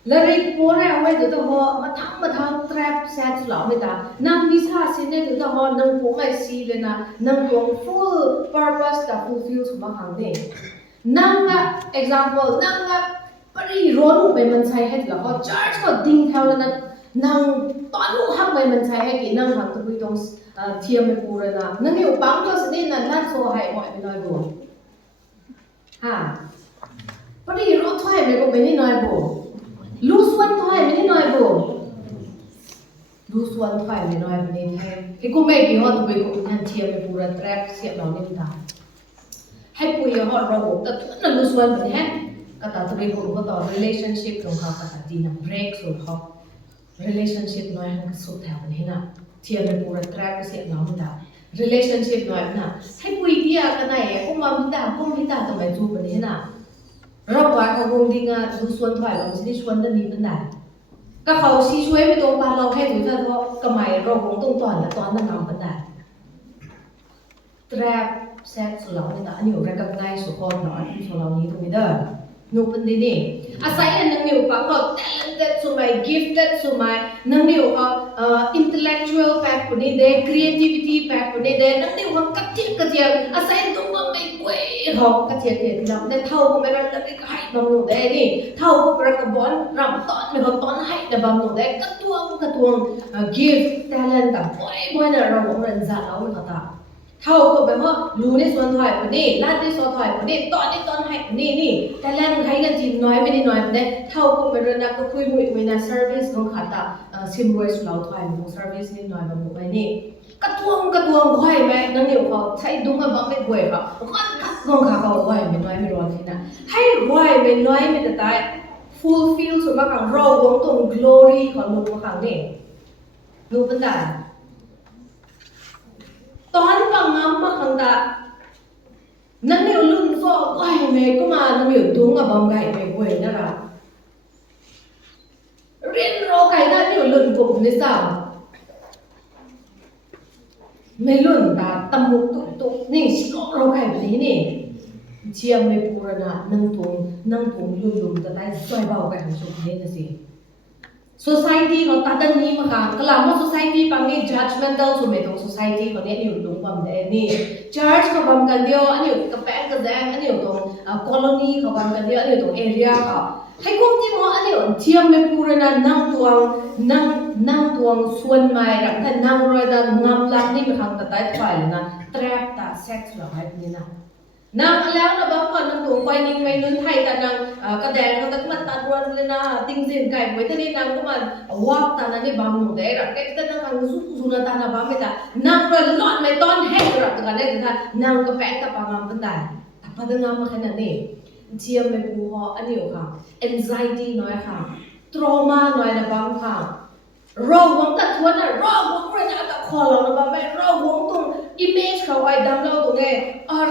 แล้วรีบพูดเอาไว้ตัวหัวมาทั้ง trap set สุดแล้วไม่ได้นั่งวิชาสิ่งนี้ตัวหัวนั่งผมไม่ซีเลยนะนั่งตัว full purpose แต่ fulfill สุดมาครั้งนี้นั่งอ่ะ example นั่งอ่ะปริโรนไปมันใช้ให้แล้วก็ charge ก็ดิ้งเท่านั้นนั่งตอนลูกหักไปมันใช้ให้กี่นั่งหักตัวไปตรงเทียมไปพูดเลยนะนั่งอยู่ปั๊มก็สิ่งนี้นั่นนั่นโซ่ให้หมดไม่น้อยบัวปริโรนถอยไปก็ไม่น้อยบัว ลูกส่วนถอยไม่ได้น้อยบุลูกส่วนถอยไม่น้อยไม่ได้แท้ให้กูไม่กี่ห้องตัวไปกูทันเทียมไปปูระแทรกเสียบเราเนี่ยได้ให้ปุยห้องเราแต่ทุกนั้นลูกส่วนแบบนี้ก็ตัดตัวไปกูก็ต่อ relationship ของเขาก็ตัดดีนะ break สุดเขา relationship น้อยมันสุดแถวนี้นะเทียมไปปูระแทรกเสียบเราไม่ได้ relationship น้อยนะให้ปุยเดียกันไหนกูมาไม่ได้กูไม่ได้ทำไมจูบแบบนี้นะเราว่าเขาคงดีงานลูกส่วนถอยเราจะได้ชวนกันนี้เป็นได้ก็เขาชี้ช่วยไปตรงปานเราให้ถึงจะเพราะกระไหมเราคงต้องตอนและตอนนั้นนำกันได้ trap sex สุดเราเนี่ยอันนี้เรากำไงสุดคนเนาะอันนี้สุดเรานี้ตรงนี้เด้อนูเป็นดีนี่อาศัยอันนึงอยู่ปังก็ talented สุดไหม gifted สุดไหมนั่งอยู่ก็intellectual pack คนนี้เด้ creativity pack คนนี้เด้นั่งอยู่ก็กระเทียมอาศัยตรงว่าไม่กวยเขากระเทียมที่เราได้เท่าก็ไม่ได้แล้วก็ให้บำรุงได้นี่เท่าก็กระบอนรำต้อนไม่เขาต้อนให้แต่บำรุงได้กระทวงgift talent แต่บ่อยเนี่ยเราบอกเรื่องจัดเราไม่เขาตาเท่าก็แบบว่ารู้ในส่วนถอยคนนี้ลาดในส่วนถอยคนนี้ตอนให้คนนี้นี่แต่แรกใครกันจีนน้อยไม่ได้น้อยไม่ได้เท่าก็เป็นเรื่องนักก็คุยมุ้ยไม่น่า service ของขัดตาซิมรวยสุดเราถอยของ service นี่น้อยแบบมุ้ยนี่กระทวงค่อยไหมนั่งเดี๋ยวเขาใช้ดุ้งมาบังไม่กวยเขาก็งขาเขาค่อยไม่น้อยไม่ร้อนที่นะให้ค่อยไม่น้อยไม่แต่ตาย fulfill ส่วนมากของเราวงตรง glory ของลูกมาขังนี่ลูกเป็นได้ตอนปังงามมาขังตานั่นเดี๋ยวลุ่นก็ไหวเมย์ก็มานั่นเดี๋ยวดุ้งกับบางไก่ไปกวยนั่นแหละเรียนรอไก่ได้เดี๋ยวลุ่นกลุ่มในสาวไม่ลุ่นตาตำมุกตุกนี่ชิโร่รอไก่แบบนี้นี่เชียร์ไม่ปูรณะนั่งทงลุ่นแต่ได้ช่วยเบาไก่ของชมเล่นนะสิ society เขาตัดดังนี้มาค่ะกล่าวว่า society ปังนี่ judgmental สุดไม่ตรง society เขาเนี่ยอยู่ตรงความเด่นนี่ church เขาบังกันเดียวอันนี้อยู่กับแป้งกับแดงอันนี้อยู่ตรง colony เขาบังกันเดียวอันนี้อยู่ตรง area เขาให้คุ้มที่มั้งอันนี้อยู่เทียมไม่ปูรณะนั่งตวงส่วนไม่รับแต่นั่งรอยดันงามลักนี่ไม่ขังแต่ได้ฝ่ายเลยนะ trap ตา sex หรอไอ้นี่นะนางแล้วนะบางคนนางตัวไปนิ่งไม่นึกไทยแต่นางกระแดงเขาตะมันตัดวันเลยนะติ้งสินไก่ไว้ที่นี่นางก็มันวักตานี่บางหนุ่มได้รับแค่แต่นางสุนัตานาบางไม่ได้นางก็หลอนไม่ต้อนแหกรับตัวกันได้แต่นางก็แปะกับปางามเป็นได้แต่พอถึงงามมาขนาดนี้เชียร์ไม่ปูหออันนี้ค่ะ anxiety น้อยค่ะ trauma น้อยนะบางค่ะรอวงตัดทวนนะรอวงเรื่องอะไรคอเรานะบ้าไม่รอวงตรง image เขาไว้ดำเราตรงนี้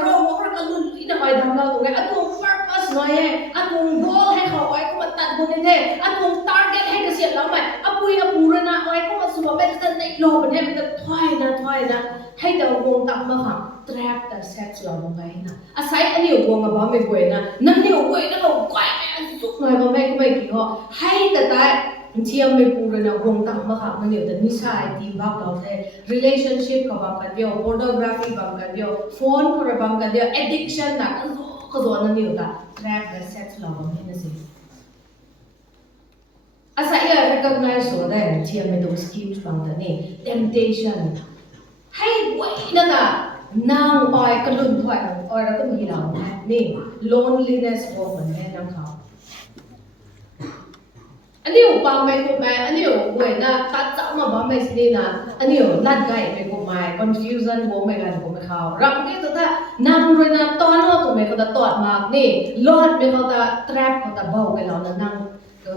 รอวงเรื่องลุ้นที่นะไว้ดำเราตรงนี้ตรง purpose น้อยตรง goal ให้เขาไว้ก็มาตัดบนนี้เท่ตรง target ให้เกษียณเราไหมปุยปูรณะไว้ก็มาสวมเป็นในโลกเป็นให้มันจะถอยนะให้เดาวงตัดมาค่ะ trap แต่ sex เราลงไปนะอาศัยอันนี้วงกับบ้าไม่กวยนะนั่นนี่กวยนะเรากวยอันสุดหน่อยบ้าไม่ก็ไม่กี่ข้อให้แต่เทียมไม่ปูรณะวงตัดมาค่ะมันอยู่แต่นิสัยทีบ้าเราเท่ relationship กับบางกันเดียว pornography บางกันเดียว phone ก็บางกันเดียว addiction นะก็ตัวนั้นอยู่แต่ trap และ sex เราบางทีนั่นสิอาศัยอะไร recognize ส่วนได้เทียมไม่ดู skills บางแต่นี่ temptation ให้ไว้นั่นน่ะนางอ้อยกระลุ่นถอยอ้อยแล้วก็มีเรานี่ loneliness ของมันแน่นำเขาอันนี้อยู่ปังไม่กูไม่อันนี้อยู่เว้ยนะตัดจับมาบ้าไม่สินะอันนี้อยู่นัดไก่ไม่กูไม่ confusion กูไม่กันกูไม่เข้ารักนี่ตัวแต่นางรวยนะตอนเราตัวไม่เขาแต่ตอดมากนี่ลอดไม่เขาแต่ trap เขาแต่เบาไปแล้วนะนาง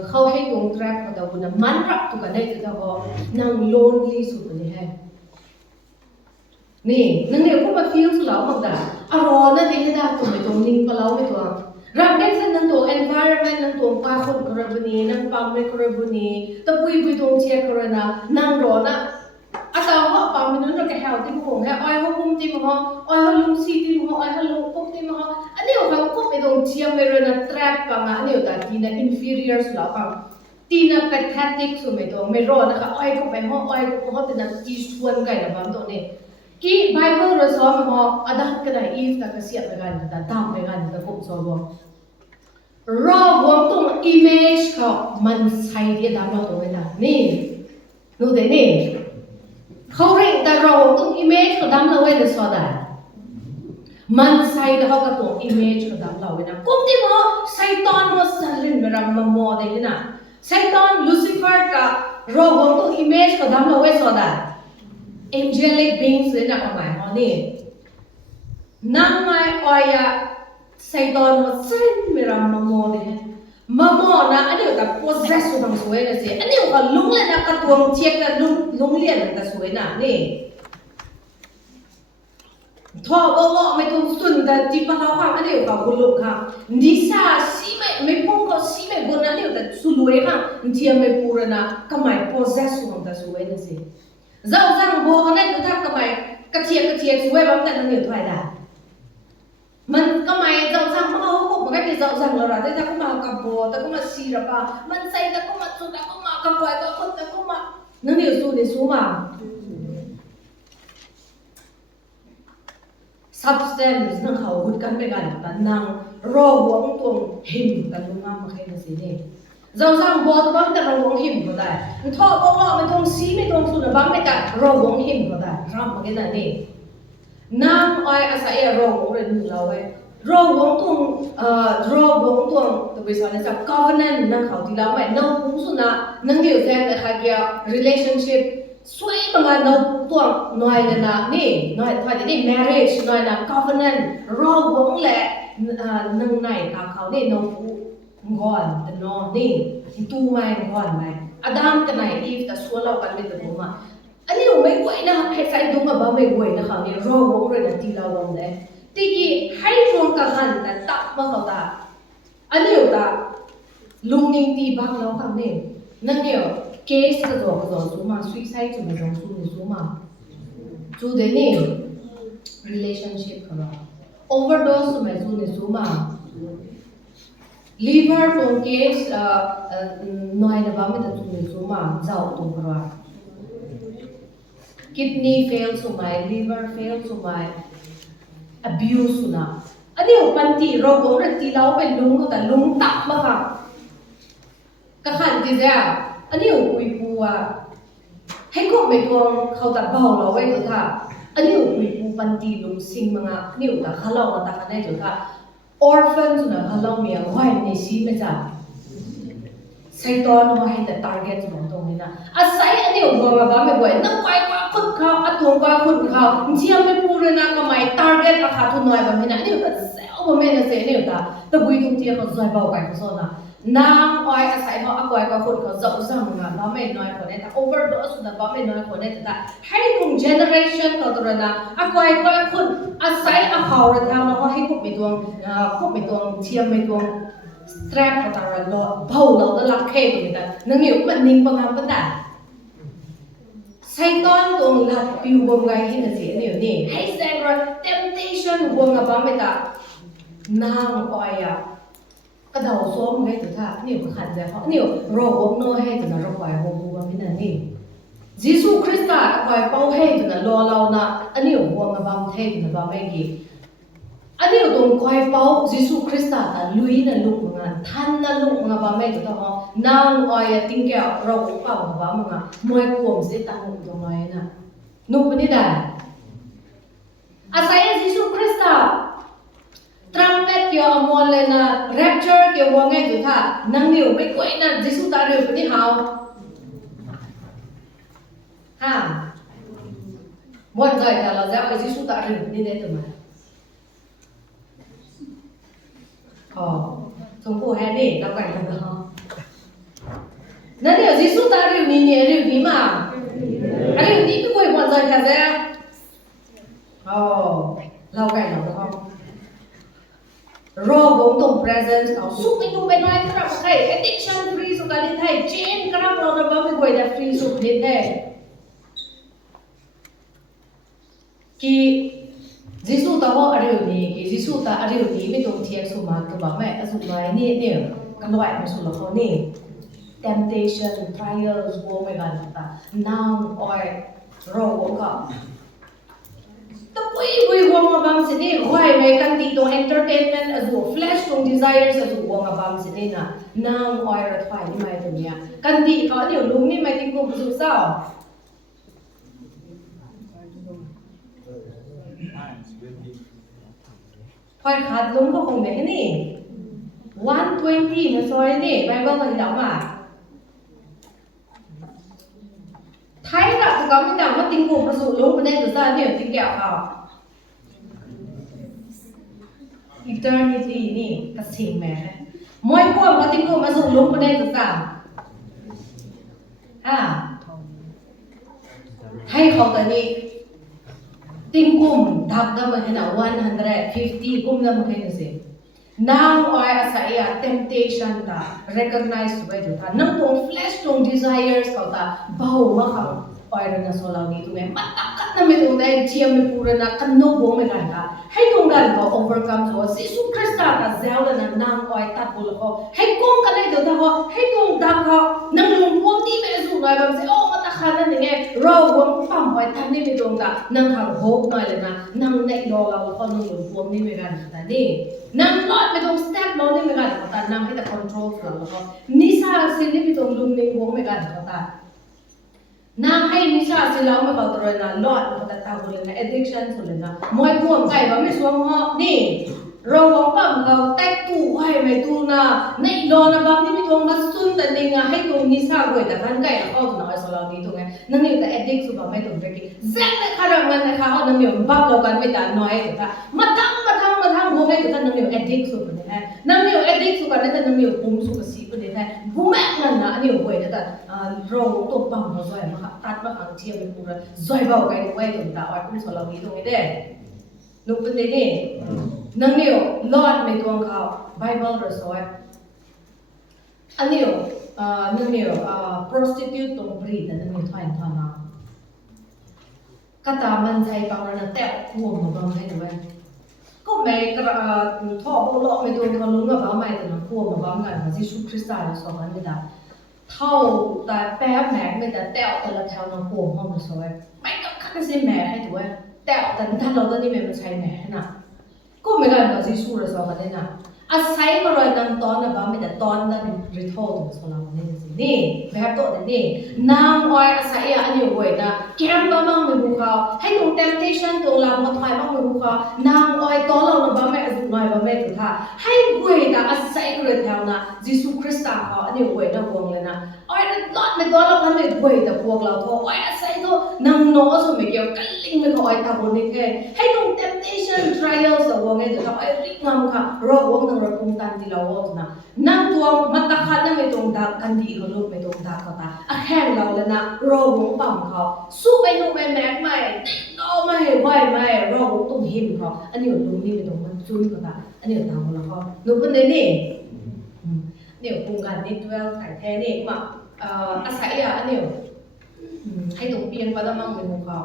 เขาให้ตรง trap เขาแต่บุญนะมันรักตัวกันได้ตัวแต่ว่านาง lonely สุดเลยแฮะนี่นั่นเดี๋ยวก็มา feel สุดแล้วมั้งแต่อารมณ์นั่นเองได้ตัวไม่ตรงนิ่งไปแล้วไม่ตัวรักเด็กสันนั่นตัว environment นั่นตัวป้าคนกระบุนีนั่งปังไม่กระบุนีตะปุยตรงเชียร์กระนะนั่งรอนะอาตาว่าปังไม่นู้นเราแค่เหาที่มุ่งแค่อ้อยเขาพุ่มที่มุ่งอ้อยเขาลุงซีที่มุ่งอ้อยเขาลุงปุ๊บที่มุ่งอันนี้เขาก็ไปตรงเชียร์ไม่รู้นะ trap ปังอันนี้แต่ทีน่ะ inferior สุดแล้วปังทีน่ะ pathetic สุดไม่ตรงไม่รอนะคะอ้อยเขาไปห้องอ้อยเขาเป็นนักจีสวนกันนะบางตัวนี่कि बाइबल र सम म अदा कदा इफ ता कसिया लगान ता दाम लगान ता को सो बो र वम तो इमेज का मन साइ दे दाम लो तो ना नि नु दे नि खौ रे ता र वम तो इमेज का दाम लो वे द सो दा मन साइ द का तो इमेज का दाम लो वे ना कुम ति म शैतान म सलिन मेरा म मो दे ना Satan Lucifer ka rogo to image ko dam lo we so da angelic beings na kamay ho ni nang mai oya Satan ho sai miram mamo de mamo na ani ta possess ko bang suwe na si ani ko lung le na ka tuang check ka lung lian ta suwe na ni thọ bố ngọ mấy thùng xuân đã chỉ bắt đầu khoảng anh hiểu cả một lúc ha đi xa xí mấy phong có xí mấy vốn anh hiểu là su lúa ha chỉ mấy phụ rồi na cái máy possess xuống ta suy là gì dẫu rằng bố cái này cứ thắc cái máy cái chiếc suy bấm tại nó hiểu thoại đã mình cái máy dẫu rằng mà không có cái gì dẫu rằng là ta cũng mà cầm bố ta cũng mà xì rồi ba mình say ta cũng mà su ta cũng mà cầm quay ta cũng mà nó hiểu su để su mà substance นั่งเขาหุดกันไปกันแต่นั่งรอหวงตัวหิมกันลงมาแค่นั้นสิเนี่ยเราสร้างบอตัวแต่เราหวงหิมก็ได้ท่อบ้องไม่ต้องซีไม่ต้องสุดบ้างไม่กันรอหวงหิมก็ได้รับมาแค่นั้นนี่นั่งอ้อยอาศัยรอหวงเรื่องเราไว้รอหวงตัวตัวบริษัทเนี่ยจะ covenant นั่งเขาที่เราไว้นั่งหุ้นสุนัขนั่งเดียวแทนแต่ใครเกี่ยว relationshipสวยบางเราตัวน้อยเลยนะนี่น้อยถ้าจะได้ marriage น้อยนะ covenant รอหวงแหละนั่งไหนกับเขาเนี่ยน้องผู้ก่อนแต่น้องนี่ตู้ไม่ก่อนไหมอดัมกับนายอีฟแต่ส่วนเรากันไม่ถึงมาอันนี้ไม่ไหวนะให้ใส่ดูมาบ้าไม่ไหวนะคะนี่รอหวงเลยนะที่เราหวงเลยที่กี่ให้รวมกันหันแต่ตับมาเขาตาอันนี้อยู่ตาลุงนิ่งตีบ้างแล้วคำนี้นั่นเดียว case 个做做嘛 suicide 做那种做嘛做的呢 relationship 可能 overdose 嘛做嘛 liver ตัว case น้อยนะบ้างไม่ได้做嘛เจ้าตัวกระ kidney fail 做嘛 liver fail 做嘛 abuse นะอันนี้ปันตีโรคของเราที่เราเป็นลุงก็แต่ลุงตับมาค่ะก็ขันที่จะอันนี้อุยปูอ่ะให้ครบไปตัวเขาตัดเบาเราไว้ตัวค่ะอันนี้อุยปูปันตีลุงซิงมังอ่ะนี่อุตาข้าเราตาข้าได้ตัวค่ะ orphan สุนัขข้าเราเมียไหวในชีไม่จ้ะใช้ตอนว่าให้แต่ target สุนัขตรงนี้นะอาศัยอันนี้อุบัติบ้าไม่ไหวนั่งไปกว่าคนเขาอัดตัวกว่าคนเขาเชี่ยไม่พูดเลยนะก็ไม่ target ราคาทุนน้อยแบบนี้นะนี่อุตาเซลล์ไม่ได้เสียนี่อุตาแต่บุยตรงที่เขาใจเบาไปเขาสอนนะนางอ้อยอาศัยเขาอากอยกับคนเขาจะสั่งมาบ้าไม่น้อยคนนี้แต่ overdose นะบ้าไม่น้อยคนนี้แต่ให้ตรง generation เขาตัวนั้นอากอยกับคนอาศัยอาเขาเรื่องนั้นเขาให้พวกไม่ตัวเทียมไม่ตัว strap เขาตัวนั้นเราเบาเราต้องรักแค่ตรงนี้แต่นั่งอยู่มันนิ่งบางครั้งก็ได้ใช้ตอนตรงหลักผิวบางไงที่นั่นสินี่ให้แสดงว่า temptation บางบ้าไม่ได้นางอ้อยอ่ะก็เดาซ้อมไงตัวท่านี่มันขันใจเขานี่รอวงน้อยให้ตัวนั้นรอไหววงบัวไม่นั่นนี่ยิสุคริสต์ไหวเป้าให้ตัวนั้นรอเรานะอันนี้วงมาบำเพ็ญตัวนั้นบำไม่กี่อันนี้ตรงไหวเป้ายิสุคริสต์แต่ลุยนั่นลูกมึงอ่ะท่านนั่นลูกมึงบำไม่ตัวท่านางอ้อยติ้งแก้วรอวงเป้ามึงบำมึงอ่ะมวยกวงสิตั้งตรงไหนน่ะนุกปนิดาอาศัยยิสุคริสต์trumpet เกี่ยวกับมวลเลยนะ rapture เกี่ยวกับไงตัวท่านั่งอยู่ไม่กวยนะยิสุตาเรียวปนิหาวฮะวันใจแต่เราจะเอายิสุตาเรียวปนิได้ตัวไหมอ๋อสมบูรณ์แค่นี้เราไปกันกันฮะนั่นเดี๋ยวยิสุตาเรียวนี่เนี่ยเรียวนี่มาเรียวนี่ไม่กวยวันใจแต่จะอ๋อเราไปกันกันฮะรอวงตรง present เขาสุขไม่ดูเป็นไรครับใคร addiction free สุขนิดให้ chain ครับเราจะไม่กลัวจะ free สุขนิดให้कि जिसु ता हो अरियो ni कि जिसु ता अरियो niไม่ตรงเทียนสุมาก็บอกแม่อสุมานี่เนี่ยกันไหวมันสุดละเขานี่ temptation trials วงไม่กันตานางอ้อยรอวงก็แต่ปุยวงมาบางสิ่งนี้ไหวไม่กันตีตรง entertainment อสุ flash ตรง desires อสุวงมาบางสิ่งนี้นะนางอ้อยรัดไฟนี่ไม่ตรงเนี้ยกันตีเขาเดี๋ยวลุงนี่ไม่ติดกุมสุดเศร้าพอยขาดลุงก็คงแบบนี้120มันซอยนี่ไปเบิ่งกันเดี๋ยวมา สุกาไม่ต่างว่าติงกุมประสูลุงประเด็นตัวซาเนี่ยติงแก้วเขา eternity นี่กระสิงแม่มวยพวกว่าติงกุมประสูลุงประเด็นตัวซาให้เขาตอนนี้ติงกุมดับกันมาขนาด150กุมกันมาขนาดสิNow I asaya temptation ta recognize by tu ta nang tong flesh tong desires kau ta bau makang oira na solau ni tu me matakat na me tong dai chiam me pura na kanno bo me kan ta hai tong dal ko overcome so Jesus Christ ta zel na nang oi tat bol ko hai kong ka nai tu ta ko hai tong dak ko nang lung pom ti me su nai bam se oh matakat na ni nge ro wong pam oi tan ni me tong ta nang hang hope nai le na nang nei lo la ko nang lung pom ni me kan ta ni nang lot me tong step lo ni me kan ta nang hai ta control la ko ni sa se ni me tong lung ning bo me kan ta nang hai ni sa se lao me ka tro na lot ko ta ta ko le na addiction so le na moi puam kai ba me suam ho ni ro wong pam ka tek tu hai me tu na nei lo na ba ni me tong ma sun ta ni nga hai tong ni sa ko ta kan kai na ko na so lao ni tu nge nang ni ta addict so ba me tong ke zeng na kha ra man na kha ho nang ni ba lo kan me ta noi ta matang bo me ta nang ni addict so ne ha nang ni addict so ka ne ta nang ni pum so ka si ko ne ha bu me ngan na ni ko ne ta ro to pam ho so ma tat ma khang chia me pura zoi ba kai wai tong ta oi kum so lao ni tu nge de lu pen de ni nang ni Lord me tuang khao Bible ro soอันนี้นั่นเนี่ยprostitute ตรงบรีดนั่นเนี่ยทว่ามาก็ตามมันใช้บางระดับแต่ห่วงบางให้ด้วยก็ไม่กระท่อโลกไม่ตัวเขารู้ว่าบางไม่แต่ละห่วงบางกันที่ชุคริสต์เราสอนไม่ได้เท่าแต่แป๊บแม็กไม่แต่แต่ละแถวน้ำห่วงห้องมันสวยไม่ก็ขั้นสิแม็กให้ด้วยแต่ถ้าเราตอนนี้มันใช้แม็กนะก็ไม่กันเราที่สู้เราสอนกันได้นะอาศัยมาเลยนั่งตอนนะบ้าไม่แต่ตอนนั้นรีทอลตรงส่วนเราเนี่ยสินี่แบบตัวนี่นางอ้อยอาศัยอันนี้เว้ยนะแกมบ้ามั่งไม่รู้เขาให้ตรง temptation ตรงลำมาถอยมั่งไม่รู้เขานางอ้อยตอนเราบ้าไม่สุดหน่อยบ้าไม่ถูกท่าให้เว้ยนะอาศัยก็เลยแถวนะยิสุคริสต์เขาอันนี้เว้ยนะวงเลยนะอ้อยรอดไม่ตอนเราพันไม่เว้ยแต่พวกเราท้ออ้อยอาศัยตัวนางโน้ตสมัยเกี่ยวกันลิงไม่เขาอ้อยตาบนนี่แค่ให้ตรง temptation trials วงไงเดี๋ยวเขาอ้อยลิงงามค่ะรอวงนางรpuntan di lawot na nang tuang matakhan na may tong dak kandi igulog may tong dak kata akhen law la na ro pam kho su mai no mai mek mai no mai wai mai ro tong him kho ani lung ni may tong man chun kata ani ta mo la kho no pun ni ni pung gan ni 12 thai the ni ma asai ya ani hai tong pian pa lamang may mo kho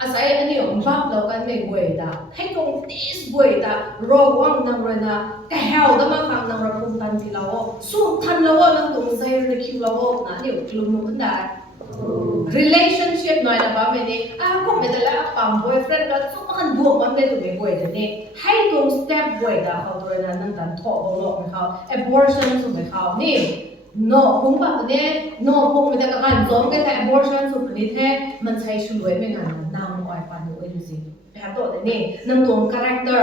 อาศัยอันนี้ผมฟังเรากันในเวดาให้ตรงที่เวดารอว่างนางเรนะแกเฮลได้มาฟังนางรำพุ่งตันที่เราสู้ทันเรานางตรงใจเรคิวเรานะเดี๋ยวกลุ่มนู้นได้ relationship หน่อยนะบ้าไม่ได้ก็ไม่ได้แล้วปั๊ม boyfriend ก็สู้กันบวกมันได้ตัวเวดาเนี่ยให้ตรง step เวดาเขาตัวนั้นนั่งตันท่อเขาหลอกไม่เขา abortion สุดไม่เขานี่no ผมแบบนี้ no ผมไม่ได้กับการซ้อมกันแต่ abortion สุดนี้แท้มันใช้ช่วยไม่งานนางอ้อยปันดูไอ้ดูสิแบบตัวนี้นางตัว character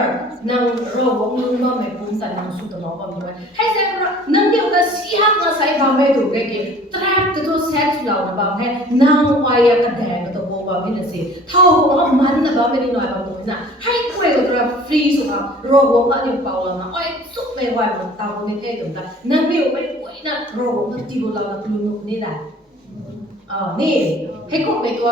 นางรอวงลุงว่าไม่คุ้มสันนางสุดตัวปันด้วยให้เสร็จนางเดียวกันสี่หักมาใส่บางไม่ถูกเลยกี่ trap ตัว sex เรานะบางให้นางอ้อยกระแดงตัวโบบางไม่ได้สิเท่าว่ามันนะบางไม่ได้หน่อยบางตัวนะให้คุยกับตัว free สุดครับรอวงก็เดียวเปล่าแล้วนะอ้อยสุดไม่ไหวมันตาคนนี้เท่ตรงนั้นนางเดียวไม่ไหวนะรอวงก็ตีบุเรากลุ่มนี้แหละนี่ให้คุณไปตัว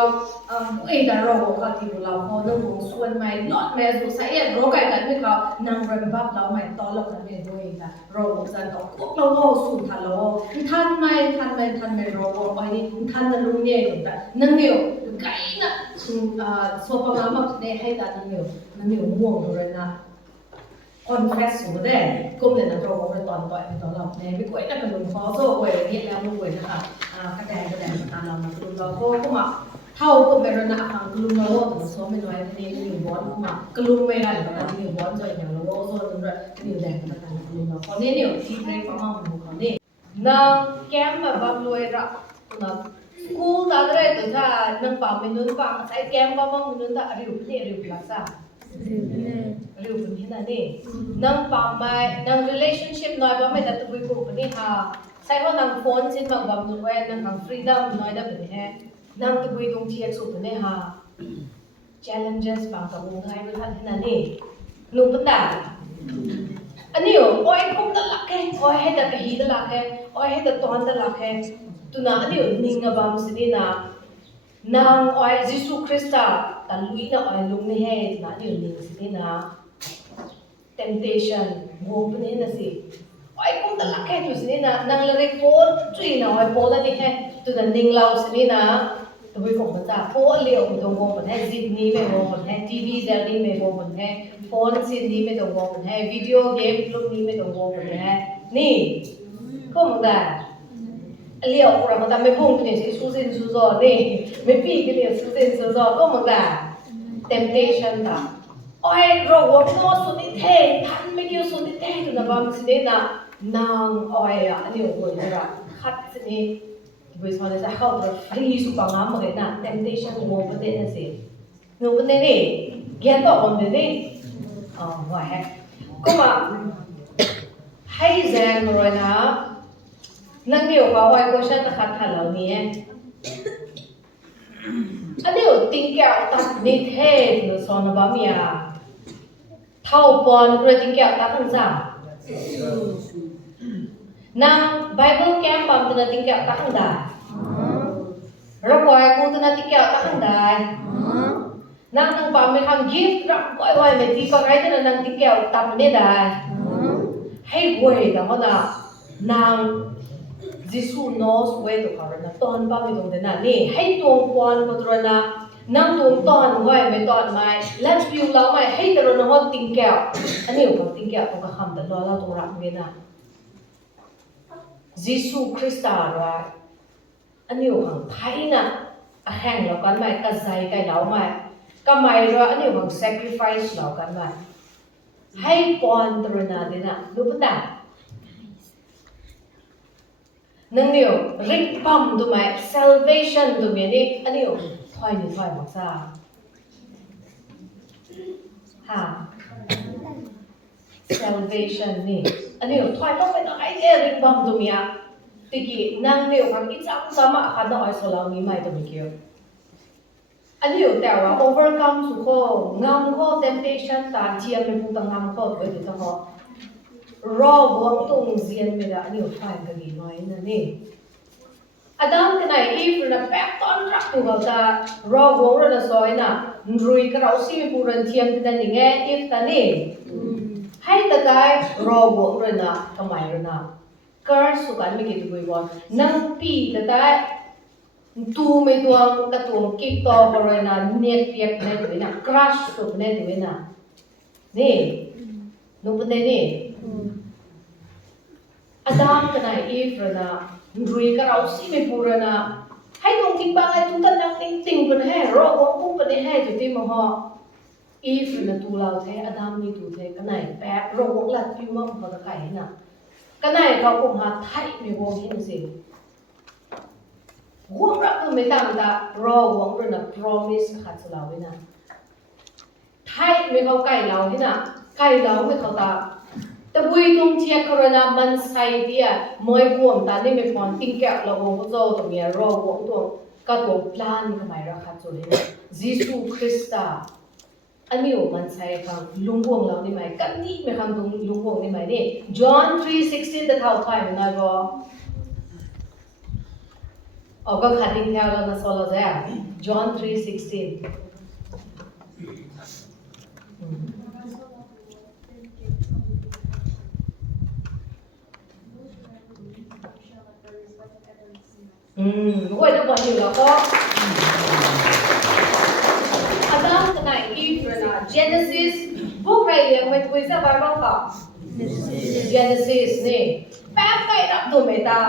เอดารอก็ที่เราพอเรื่องของส่วนใหม่ลอดแม่สุดใส่รอกันกันไม่เขานางเรนบับเราใหม่ตอนเรากันไม่ด้วยนะรอจันก็พวกเราสูญทันเราทันไหมรอไปนี่ทันนั่นลุงเนี่ยแต่นั่งเนี่ยไก่น่ะสวปมาบักเนี่ยให้ตานั่งเนี่ยม่วงเลยนะconfess สุดเลยก็เลยนะเราไปตอนต่อยไปตอนเราเนี่ยไม่กลัวแต่เป็นลุงฟ้าโซ่กลัวเนี่ยแล้วไม่กลัวนะคะกระแดงตามเรามาคือเราก็มาเท่าก็เป็นระดับทางกลุ่มเราตัวซ้อมไม่น้อยทีนี้อยู่บอลมากลุ่มไม่ได้แต่ตอนนี้อยู่บอลจะอย่างเราโซ่จนแบบอยู่แดงแต่ตอนนี้กลุ่มเราคนนี้เนี่ยที่เรียกว่ามั่งของเขาเนี่ยนางแก้มแบบบางรวยระนะกูตอนแรกตัวถ้านางปั๊มเป็นนู้นปั๊มใช้แก้มบ้างนู้นแต่ริวเนี่ยริวพลัสซ่าริวเป็นที่นั่นนี่นางปั๊มไม่นาง relationship น้อยบ้างไม่แต่ตัวกูเป็นนี่ค่ะ ใช่ก็นางโฟนสินบางบำนุ้ยนางทางฟรีดัมน้อยได้เป็นแห่นางตะบุยตรงเทียนสุดเป็นฮะ challenges บางกับวงไทยเป็นท่านที่นั่นนี่ลุงตั้งแต่อันนี้โอ้ยกุ้งตะลักแค่โอ้ยให้แต่กะฮีตะลักแค่โอ้ยให้แต่ตอนตะลักแค่ตัวนั้นอันนี้นิ่งกับบางสิ่งนี้นะนางโอ้ยยิสุคริสต์แต่ลุยนะโอ้ยลุงไม่ให้ตัวนั้นนิ่งสิ่งนี้นะ temptation วงเป็นนี่นะสิโอ้ยกุ้งตะลักแค่ตัวสิ่งนี้นะนางเลยโพสจุยนะโอ้ยโพสแล้วนี่แค่ตัวนั้นนิ่งเราสิ่งนี้นะตัวไปของมันจ้าโพสเลี้ยวไปตรงวงมันให้ซิดนี้ไม่วงมันให้ทีวีเซลนี้ไม่วงมันให้โฟนซิดนี้ไม่ตรงวงมันให้วิดีโอเกมลูกนี้ไม่ตรงวงมันให้นี่ก็มันได้เลี้ยวเรามันทำไม่พุ่งเนี่ยสู้เส้นสู้ซอนี่ไม่ปีกเนี่ยสู้เส้นสู้ซอก็มันได้ temptation จ้าโอ้ยเราว่าโน้สุดที่เท่ทันไม่เกี่ยวสุดที่เท่ตัวนั้นบางสิ่งนะนางโอ้ยอ่ะอันนี้โอ้ยนะคัดสิ่งนี้วิสมันจะเข้าตัวฟรีสุปังงามเลยนะ temptation งงประเด็นนั่นสิงงประเด็นนี่แกต่อคนเดียวนี่อ๋อว่าแฮะก็มาให้แจ้งเลยนะนั่งเดียวกับว่าก็ฉันจะคัดทันแล้วนี่อันนี้ติ้งแก้วตัดนิเทศหรือสอนบะเมียเท่าปอนกระติ้งแก้วตัดทั้งสามนาง Bible camp บางตัวติ้งแก้วตัดทั้งได้เราปล่อยกูตัวติ้งแก้วตัดทั้งได้นางปามไม่ทำ gift รับปล่อยไว้ไม่ตีปากไอ้ตัวนั้นติ้งแก้วตัดไม่ได้ให้เว้ยแต่ว่านางยิสุโน้สเว้ยตัวเขาเนะตอนป้าไม่ตรงเดินน่ะนี่ให้ตัวปอนก็ตัวน่ะนั่งตัวตอนไว้ไม่ตอนไม่และฟิวเราไม่ให้ตัวน่ะว่าติ้งแก้วอันนี้ก็ติ้งแก้วต้องคำแต่เราต้องรับเงินนะยิสุคริสต์อะไรอันนี้ก็ไทยนะแห่งเรากันไหมกระจายกันเราไหมก็ไม่รู้อันนี้ก็ sacrifice เรากันไหมให้ปอนตัวน่ะเดินน่ะรู้ปะเนี่ยนั่นเดียวริบปั๊มตัวไหม salvation ตัวนี้นี่อันนี้ถอยหนึ่งถอยมาซะฮะ salvation นี่อันนี้ถอยต้องไปตั้งไอเดียริบปั๊มตัวนี้ตะกี้นั่งเดียวกันอีจังสามารถขัดเอาไอ้โซลามีไหมตัวนี้เกี่ยวอันนี้แต่ว่า overcome สุขงามข้อ temptation ตาเทียมเป็นผู้ตั้งงามข้อตัวเดียวทั้งหมดรอวงตรงเซียนไม่ได้อันนี้ฝ่ายกันดีน้อยนั่นนี่อาดัมกันไหนอีฟนะแป๊บตอนรักตัวเขาจะรอวงเราจะสอยนะรุยกระเอาซีมีผู้เรียนเทียมกันนี่ไงอีฟแต่นี่ให้แต่ได้รอวงเรานะทำไมเรานะก็สุกันไม่กี่ตัววันนั่งปีแต่ได้ตูไม่ตัวกระตัวกิ๊กต่อเรานะเน็ตเปียกเน็ตด้วยนะคราชตัวเน็ตด้วยนะนี่นุ่มเป็นนี่อาดัมกันไหนอีฟนะรุยกระเอาซีไม่ผู้เรียนนะให้ตรงที่บ้านให้ทุกท่านนั่งติ้งเป็นแห่รอวงพุ่งเป็นแห่จุดที่มหาอีฟนะตัวเราแท้อาดัมนี่ตัวแท้กันไหนแป๊บรอวงหลัดพิมพ์มาพอตะไคร้น่ะกันไหนเขาคงหาไทยไม่วงเห็นสิวงรักตัวไม่ต่างแต่รอวงเป็นนะ promise ขัดสลาไว้นะไทยไม่เขาไก่เราที่น่ะไก่เราไม่เขาตาแต่บุยตรงเทียกรณามันใส่เดียมวยบวมตานี่ไม่พอติ้งแกะเราวงก็โจตรงนี้รอวงตัวก็ตัวพลานทำไมเราขัดสลายิสุคริสต์อันนี้มันใช่คำลุงวงเรานี่ไหมกันนี่ไม่คำตรงลุงวงนี่ไหมนี่ John 3:16แต่เท่าไทยมันอะไรก็อ๋อก็ขัดดิ้งแถวเรานะโซลาเซ่ John 3:16โอ้ยแต่ก่อนอยู่แล้วก็อาดัมกับนายอีฟนะ Genesis พวกใครเรียนไม่คุยสักบ้างก็ Genesis นี่แป๊บไปรับตัวไม่ได้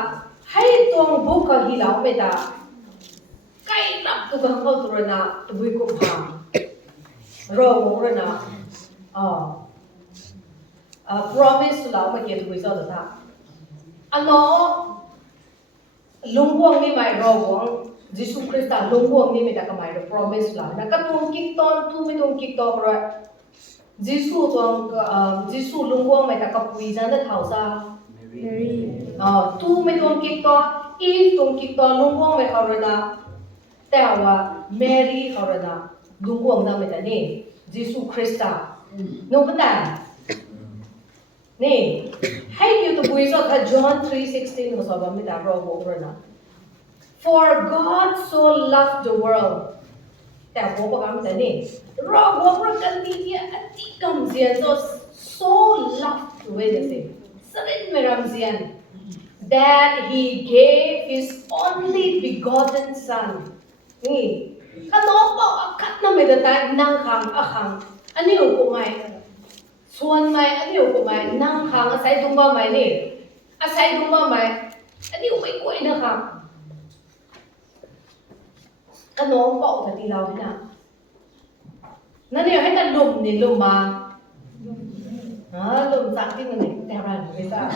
ให้ตัวบุกเขาหิลาไม่ได้ใครรับตัวเขาตัวน่ะตัวบุยกุมภารอวงเลยนะpromise เราไม่เกี่ยวกับสิ่งต่างๆอันนั้นลุงวงนี่ไม่รอวงยิสุคริสต์ลุงวงนี่ไม่ได้ก็ไม่รอ promise เรานะก็ตัวกิ๊กตอนตัวไม่ตัวกิ๊กตอนเลยยิสุลุงวงไม่ได้ก็ปุยจันทร์เท่าซะ tuไม่ตวงกิกก็อีฟตวงกิกก็ลุงวงไม่เขาเลยนะแต่ว่าแมรี่เขาเลยนะลุงวงนั่นไม่ได้นี่เยซูคริสต์นู่นเป็นไงนี่ให้อยู่ตัวบุยสดถ้า John 3:16 ก็สอบไม่ได้รอวงเลยนะ For God so loved the world แต่วงก็ไม่ได้นี่รอวงรักกันดีเนี่ยอธิกรรมเสียน so loved ด้วยเดี๋ยวสิสรินไม่รำเสียนthat he gave his only begotten son นี่ข้าน้องบอกขัดน้ำไม่ได้แต่นั่งขังขังอันนี้อุปมาส่วนไม่อันนี้อุปมานั่งขังอาศัยตรงบ้านไม่นี่อาศัยตรงบ้านไม่อันนี้อุปไม่กล้วยนะครับข้าน้องบอกแต่ที่เราเนี่ยนั่นเนี่ยให้แต่ลุมนี่ลุมมาลุมจากที่มันนี่แต่เราไม่ทราบ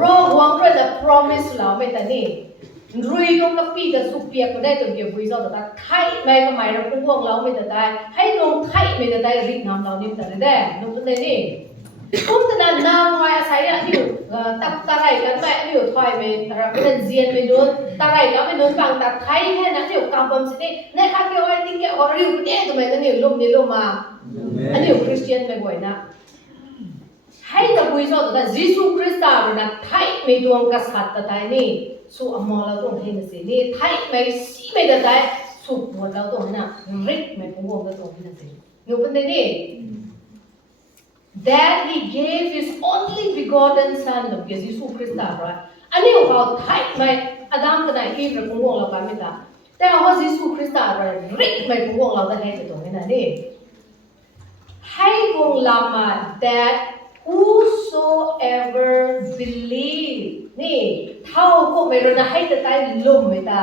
รอหวังด้วยแต่ promise เราไม่แต่นี่รุยก็กระปีกับสุเปียก็ได้ตัวเบียบุยเจ้าแต่ไข่ไม่ก็ไม่เราพุ่งวงเราไม่แต่ได้ให้ตรงไข่ไม่แต่ได้ริบน้ำเรานี่แต่ได้นุ่มแต่นี่พุ่งแต่นั้นนางไว้อาศัยอ่ะอยู่ตับตะไคร้กันแม่อยู่ถอยไม่เราเป็นเจียนไม่โดนตะไคร้ก็ไม่โดนฟังตับไข่แค่นั้นอยู่กำปั้มสินี่ในข้าวเกี่ยวไอ้ติ๊กเกี่ยวริวเนี่ยทำไมนั่นนี่ลุมนี่ลุมมาอันนี้คริสเตียนไม่บ่อยนะให้กับบุยเจ้าแต่เยซูคริสต์นะไข่ไม่ดวงกษัตริย์แต่นี่สู้อมอเราต้องเห็นสินี่ไทยไม่สีไม่ได้สู้หัวเราต้องนะริกไม่พุ่งวงเราต้องเห็นสินี่เป็นนี่ that he gave his only begotten son แบบเยซูคริสต์นะอันนี้เขาไทยไม่อาดัมกับนายอีฟเราพุ่งวงเราไปไม่ได้แต่ว่าเยซูคริสต์นะริกไม่พุ่งวงเราต้องเห็นสิตรงนี้นะนี่ให้วงลามา that whosoever believe นี่เท่าก็ไม่รู้นะให้แต่ได้ลุมไม่ได้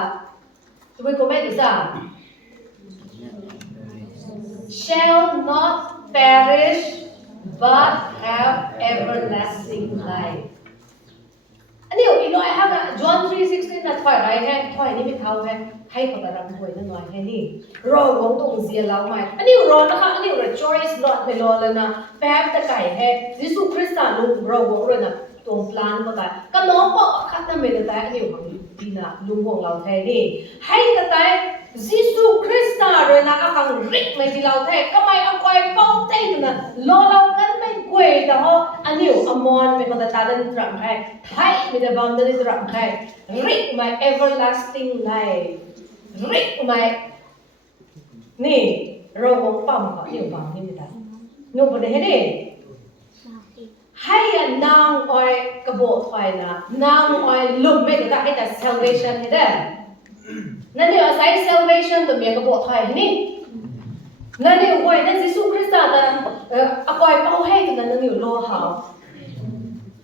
ทำไมก็ไม่ได้จ้ะ shall not perish but have everlasting life อันนี้อีกหน่อยฮะ John 3:16 นะถอยไรแค่ถอยนี่ไม่เท่าแค่ให้กับเราถอยนั่นหน่อยแค่นี้รอวงตรงเสียแล้วไหมอันนี้รอนะคะอันนี้ rejoice not ไม่รอเลยนะแป๊บจะไก่แค่เยซูคริสต์ลุงรอวงเลยนะตรงพลานก็ได้ก็น้องบอกขัดนั่นไม่ได้อันนี้ของดีนะลุงวงเราแค่นี้ให้แต่เยซูคริสต์เลยนะก็ฟังริกไม่ที่เราแท้ก็ไม่เอาคอยเป้าเต้นนะรอเรากันไม่กวยแต่ว่าอันนี้อมรไม่คนตาดันตรังแค่ไทยไม่ได้บางดันตรังแค่ริกไม่ everlasting life ริกไม่นี่เราวงปั๊มเขาอยู่บางนี่ไม่ได้นู่นประเด็นนี่ให้นางอ้อยกระโบกไฟนะนางอ้อยลุมไม่ได้ให้แต่ salvation ให้ได้นั่นนี่อาศัย salvation ตัวเมียกระโบกไฟนี่นั่นนี่โว้ยนั่นเยซูคริสต์แต่อากอยเป้าให้กันนั่นนี่โลหะ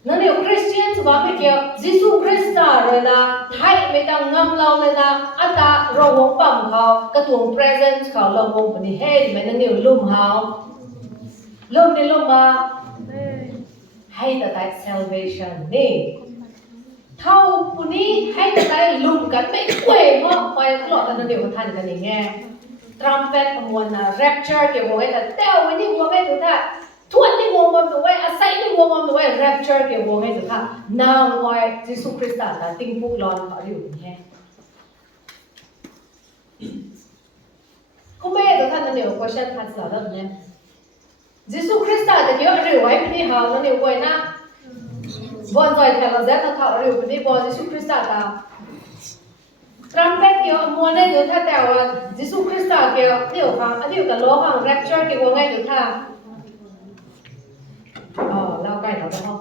นั่นนี่คริสเตียนสบายไม่เกี่ยวเยซูคริสต์เลยนะไทยไม่ต้องงำเราเลยนะอัตตาเราวงปั๊มเขากระตุ้ง presence เขาเราวงปนิเฮดไม่นั่นนี่ลุ่มเขาลุ่มนี่ลุ่มมาให้แต่ได้ salvation นี่เท่าปุนี้ให้แต่ได้ลุ่มกันไม่กล้วยเพราะไปตลอดกันเดียวกันทันกันอย่างเงี้ยทรัมเป็ตขมวลนะ rapture เกี่ยวกับไว้แต่เต้าไว้นี่วัวไม่ถูกท่าทวนนี่วัวมันถูกไว้อาศัยนี่วัวมันถูกไว้ rapture เกี่ยวกับไว้ถูกท่านางไว้เยซูคริสต์นะติ้งพุกร้อนเขาอยู่อย่างเงี้ยก็ไม่ถูกท่านนั่นเดียว question ทันสลับแล้วเนี่ยเยซูคริสต์จะเกี่ยวกับไว้เป็นที่หาวนั่นเดียวไว้นะบอลใจแถวเราจะถ้าเราอยู่ที่บอลเยซูคริสต์ตาทรัมเป็ตเกี่ยวมัวเนี่ยดูท่าแต่ว่าเยซูคริสต์เกี่ยวเดี๋ยวฟังอันนี้อยู่กับโลหะ rapture เกี่ยวกับไงดูท่าเราใกล้เราแล้ว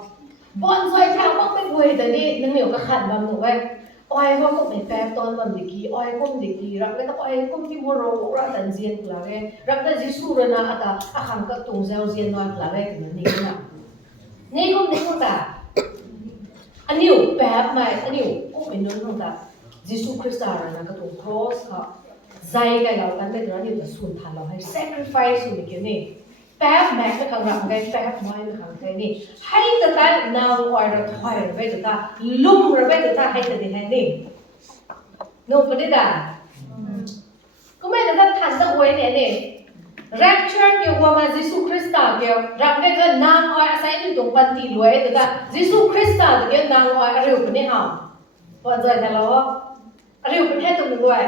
บอลใจแถวต้องไปคุยแต่นี่นึกเหนียวกับขันบางหนูไว้อ้อยก็ไม่แป๊บตอนวันดิกีอ้อยก็ดิกีรักไม่ต้องอ้อยก็ที่มัวเรารักแต่เจียนกลางเลยรักแต่เยซูเลยนะอาตาอาขันก็ตรงเซลเจียนน้อยกลางเลยถึงนี่นะนี่ก็นี่ก็แต่อันนี้แป๊บไหมอันนี้ก็เป็นนู้นของแต่เยซูคริสต์นะก็ตรง cross ค่ะใจกันเรากันแต่ตอนนี้จะสูญพันธุ์เราให้ sacrifice สูญเกี่ยวนี่แป๊บแม็กไม่ขังรังไงแป๊บไม่ขังไงนี่ให้แต่ได้นาวไว้เราถอยเราไปแต่ได้ลุ่มเราไปแต่ได้ให้แต่ได้ให้นี่โน้ตประเดี๋ยวก็ไม่แต่ได้ทันตะไว้เนี่ยนี่ rapture เกี่ยวกับมายิสุคริสต์เกี่ยวรับได้ก็นางอ้อยอาศัยอยู่ตรงปันตีรวยแต่ก็ยิสุคริสต์เกี่ยวนางอ้อยอะไรอยู่คนนี้หาพอใจนะเราอะไรอยู่คนนี้ตรงนี้ด้วย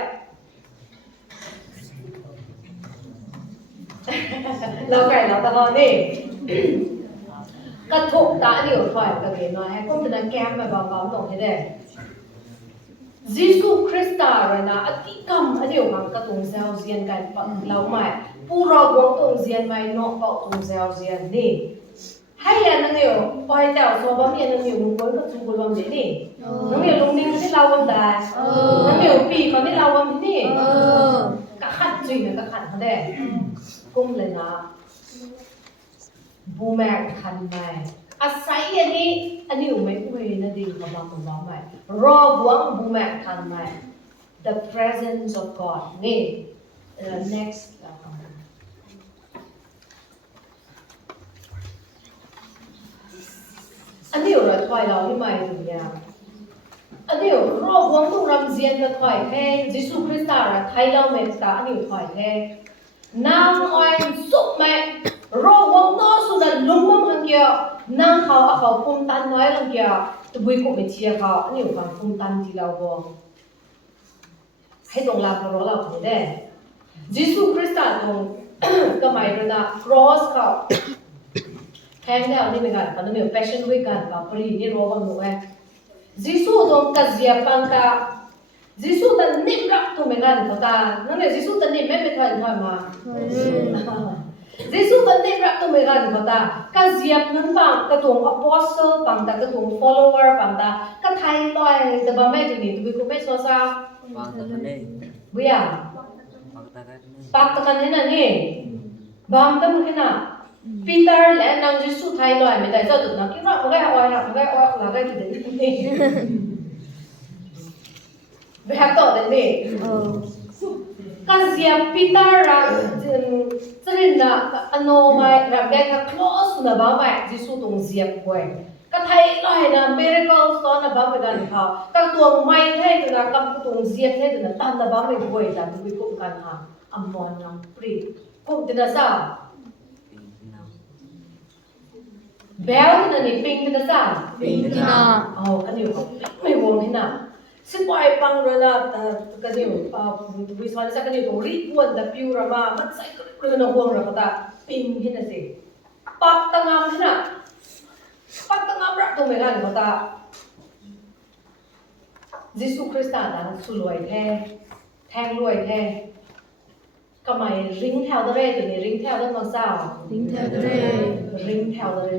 เราไก่เราตะลอนี่กระทบตาเดียวถอยกระเบียนน้อยให้ก้มจะนั่งแก้มแบบเบาๆหน่อยให้ได้ยิสุคริสต์เลยนะอธิกรรมอันเดียวกันกระตุ้งเซลเซียนกันเราไม่ผู้รอวงตรงเซียนไม่นอกเป่าตรงเซลเซียนนี่ให้ยันนั่งเดียวปล่อยเจ้าโซบะเมียนั่งเดียวมึงคนก็จูบลมเดี๋ยวนี่นั่งเดียวลงนิ่งที่เราวันได้นั่งเดียวปีเขาที่เราวันนี่ก็ขัดจริงนะก็ขัดเขาได้กุ้มเลยนะบูแมกคันไหมอาศัยอันนี้อยู่ไม่คุยนะดีกับเราของเราไหมรอหวังบูแมกคันไหม the presence of God นี่ next อันนี้อยู่เราถอยเราที่ไม่ถึงยาอันนี้อยู่รอหวังต้องรำเสียงกับถอยแท้ยิสุคริสต์เราไทยเราเมตตาอันนี้อยู่ถอยแท้นางอ้อยสุกไหมรอหวังโน้สุดลุ่มมั่งหังเกียวนางเขาเอาเขาพุ่มตันน้อยหังเกียวตัวบุยกุไม่เชียเขาอันนี้อยู่การพุ่มตันที่เราบอกให้ตรงลาพระเราถึงได้ยิสุคริสต์ตรงก็หมายถึงนะ cross เขาแทงได้เอานี่เหมือนกันตอนนั้นมี passion week กันกับปรีนี่รอกันหนูเองยิสุตรงกัจเจียปังกายิสุตันนิ่มรักตัวเหมือนกันเขาตานั่นเลยยิสุตันนิ่มไม่เป็นไรถอยมายิสุตันนิ่มรักตัวเหมือนกันเขาตากัจเจียนั้นปังกระตุ้ง apostle ปังตากระตุ้ง follower ปังตากระไทยลอยแต่บ่แม่ตัวนี้ตัวกูไม่สวสาวเบียปักตะกันนี่นะนี่บางตั้งแค่น่ะปีเตอร์และนางยิสุไทยลอยไม่ได้เจ้าตัวนั้นคิดว่ามันก็อ้อยนะมันก็อ้อยแล้วก็ตัวนี้แบบต่อเด็กนี่กันเสียปีเตอร์รักจะเรียนนะอันโนไม่แบบได้ค่ะ close นะบ้างไหมยิสุตรงเสียบไว้ก็ไทยลอยนะ miracle สอนนะบ้างไปกันเขาก็ตัวไม่ไทยตัวนะกับตัวเสียบไทยตัวนะตันนะบ้างไม่ไว้แต่ดูกุมกันฮะอัมมอนน้ำปรีกุมตัวนะซะเบลที่นั่นนี่ปิงที่นั่นจ้าปิงที่น่ะกันอยู่เขาไม่วงที่น่ะสิบวันปังเลยนะกันอยู่วิศวะนี่สักกันอยู่ตรงรีบวนแต่พิวระมามันใส่กระดูกห่วงระก็ตาปิงที่นั่นสิปักตั้งงามที่น่ะปักตั้งงามรักตรงไหนกันก็ตายิสุคริสต์นั้นสุรวยแท้แทงรวยแท้ก็ไม่ริงแถวตัวเรตัวนี้ริงแถวตัวมังสาวริงแถวตัวเร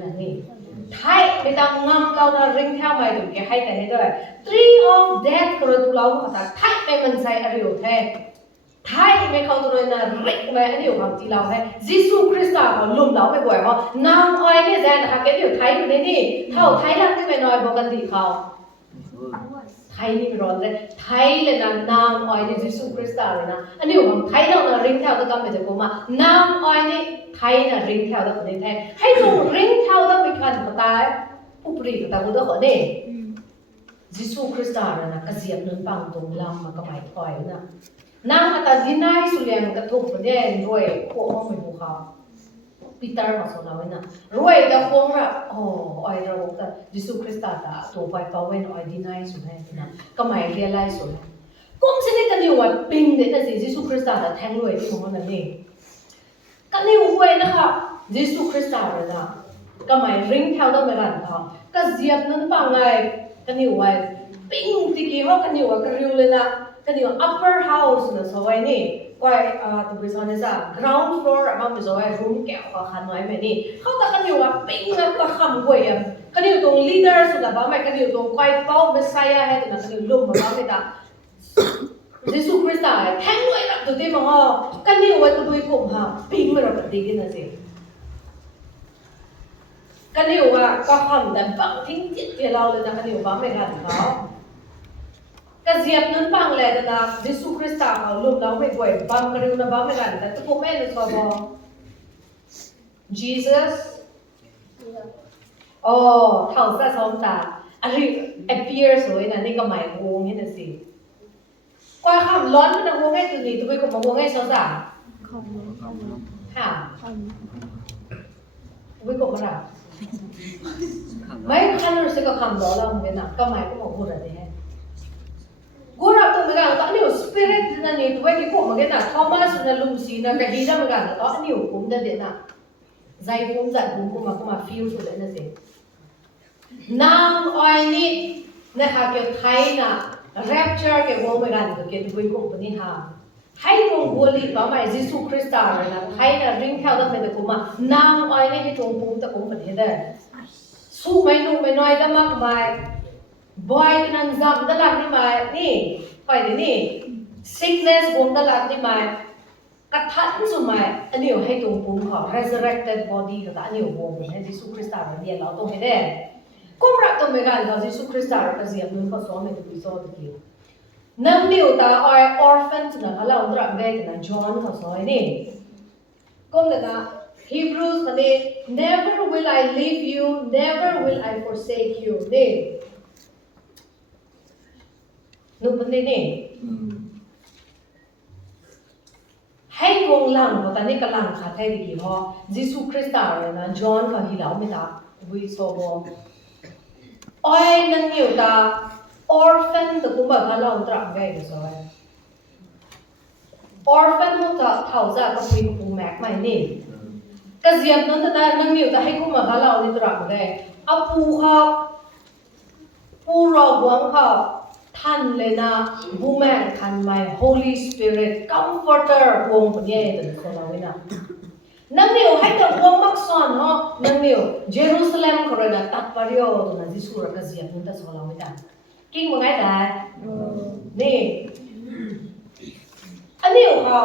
นั่นนี่ไทยไม่ต้องงำเรานะริงแถวไม่ถูกแก่ให้แต่ให้ด้วย tree of death กระดูกเราเขาตาไทยไม่มันใส่อะไรอยู่แท้ไทยไม่เขาตัวนั้นริกไม่อันนี้อยู่คำที่เราให้ยิสุคริสต์เขาลุ่มเราไปบ่อยเพราะนางอ้อยเนี่ยแจ้งนะคะแกอยู่ไทยอยู่ในนี่เท่าไทยรักที่ไม่น้อยปกติเขาไทยนี่ร้อนเลยไทยเลยนะนางอ้อยนี่ยิสุคริสต์เลยนะอันนี้ผมไทยเรานะริงแถวตัวกันไปจะกูมานางอ้อยนี่ไทยนะริงแถวตัวคนนี้แท้ให้ตรงริงแถวตัวไปกันก็ตายผู้ปรีก็ตายกูต้องขอเนี่ยยิสุคริสต์เลยนะกระเสียบนึงปังตรงลำมันก็ไม่ถอยนะนางอัตดินายสุเลียงกระทุกประเด็นรวยพวกห้องไม่บูเขาปีเตอร์มาสอนเราไว้นะรวยแต่พวกเราไอเราแต่ยิสุคริสต์ตาตัวไปเป้าเว้นไอดินายสุดให้นะก็ไม่เรียลไลซ์สุดให้ก้มเส้นกันอยู่ว่าปิงเด็ดแต่ยิสุคริสต์ตาแทงรวยที่ของมันนี่กันอยู่ไว้นะคะยิสุคริสต์ตาเลยนะก็ไม่ริงเท่าต้องไปกันเขาก็เสียบนั้นปังไงกันอยู่ไว้ปิงที่กี่ห้องกันอยู่ว่ากันอยู่เลยนะกันอยู่ upper house นะสวยนี่ก็ตัวบริษัทนี่จ้ะ ground floor อะมันเป็นสวย room แก้วกับขันน้อยแบบนี้เขาแต่กันอยู่ว่าปิ้งนะก็คำกวยอ่ะกันอยู่ตรง leader สุดละบ้างไหมกันอยู่ตรงไกวเป้าเมสไซอาให้ตัวนั้นกันอยู่ลุ่มมาบ้างไหมจ้ะยิสุคริสต์แทงด้วยนะตัวที่มันก็กันอยู่ว่าตัวบุยกุมฮะปิ้งไม่รับปฏิกิริยาสิกันอยู่ว่าก็คำแต่บังทิ้งจิตที่เราเลยนะกันอยู่บ้างไหมกันเขาก็เสียบนั้นปังเลยนะยิสุคริสต์เขาลุ่มเราไม่กวยบังกระดูนะบ้างไม่กันแต่ตัวแม่เนี่ยเขาบอก Jesus เท่าซะสองตาอะไร appear สวยนะนี่ก็หมายวงนี่นะสิกว่าคำร้อนมันวงให้ตัวนี้ตัวไปก็มาวงให้สาว ค่ะวิกบมาละไม่คันรู้สึกกับคำดอลแล้วมันนะก็ไม่ก็บอกพูดอะไรเนี่ยกูรับตัวมันกันตอนนี้สปิริตนั่นนี่ตัวที่กูมันกันนะทอมัสนั่นลุงซีนั่นก็ดีจังมันกันตอนนี้กูมันเด่นนะใจกูจัดกูมาฟีลสุดเลยนะสินางอ้อยนี่นะคะเกี่ยวไทยนะแรปเจอร์เกี่ยวกับมันกันก็เกี่ยวกับกูปนิฮาให้ตรงบัวลีก็ไม่ยิสุคริสต์เลยนะให้นะริงเท่านั้นเป็นกูมานางอ้อยนี่ให้ตรงกูแต่กูมันเห็นได้สู้ไม่นุ่มไม่น้อยแต่มากมายบ่อยนั่นจำตลาดนี่มานี่ไปนี่ sickness บวมตลาดนี่มากระทันสุดมาอันนี้ให้ตรงกูเขา resurrected body ก็อันนี้บวมให้ยิสุคริสต์เรียนเราต้องเห็นได้กูรักตัวเมกันเขายิสุคริสต์ก็เสียนุ่นก็สอนในตัวสอนตัวนั่งนิ่วตาออยออร์แฟนส์นะเขาเล่าตรังได้แต่นะจอห์นเขาสอนนี่ก็เลยนะ Hebrews มันเนี่ย Never will I leave you Never will I forsake you นี่นึกมันนี่ให้กงหลังเพราะตอนนี้กำลังขาดให้ดีเพราะยิสุคริสต์เลยนะจอห์นเขาฮิลาไม่ตาวิโซบอออยนั่งนิ่วตาorphan ตัวกูบอกเขาเล่าตรังได้ก็สอน orphan มันจะเท่าจะกับปีกูแม็กไม่นี่ก็เสียบนั้นแต่นั่งนิ่วแต่ให้กูมาเขาเล่าในตรังได้เอาปูเขาปูรอหวังเขาท่านเลยนะบูแม็กท่านไม่ Holy Spirit Comforter วงคนนี้ตัวคนเราไม่นะนั่งนิ่วให้ตัววงมักซ้อนเนาะนั่งนิ่วเยรูซาเล็มเขาเลยนะตัดปาริโอตัวนั้นที่สุรก็เสียบนั้นแต่คนเราไม่ได้กิ้งว่าไงแต่นี่อันนี้เขา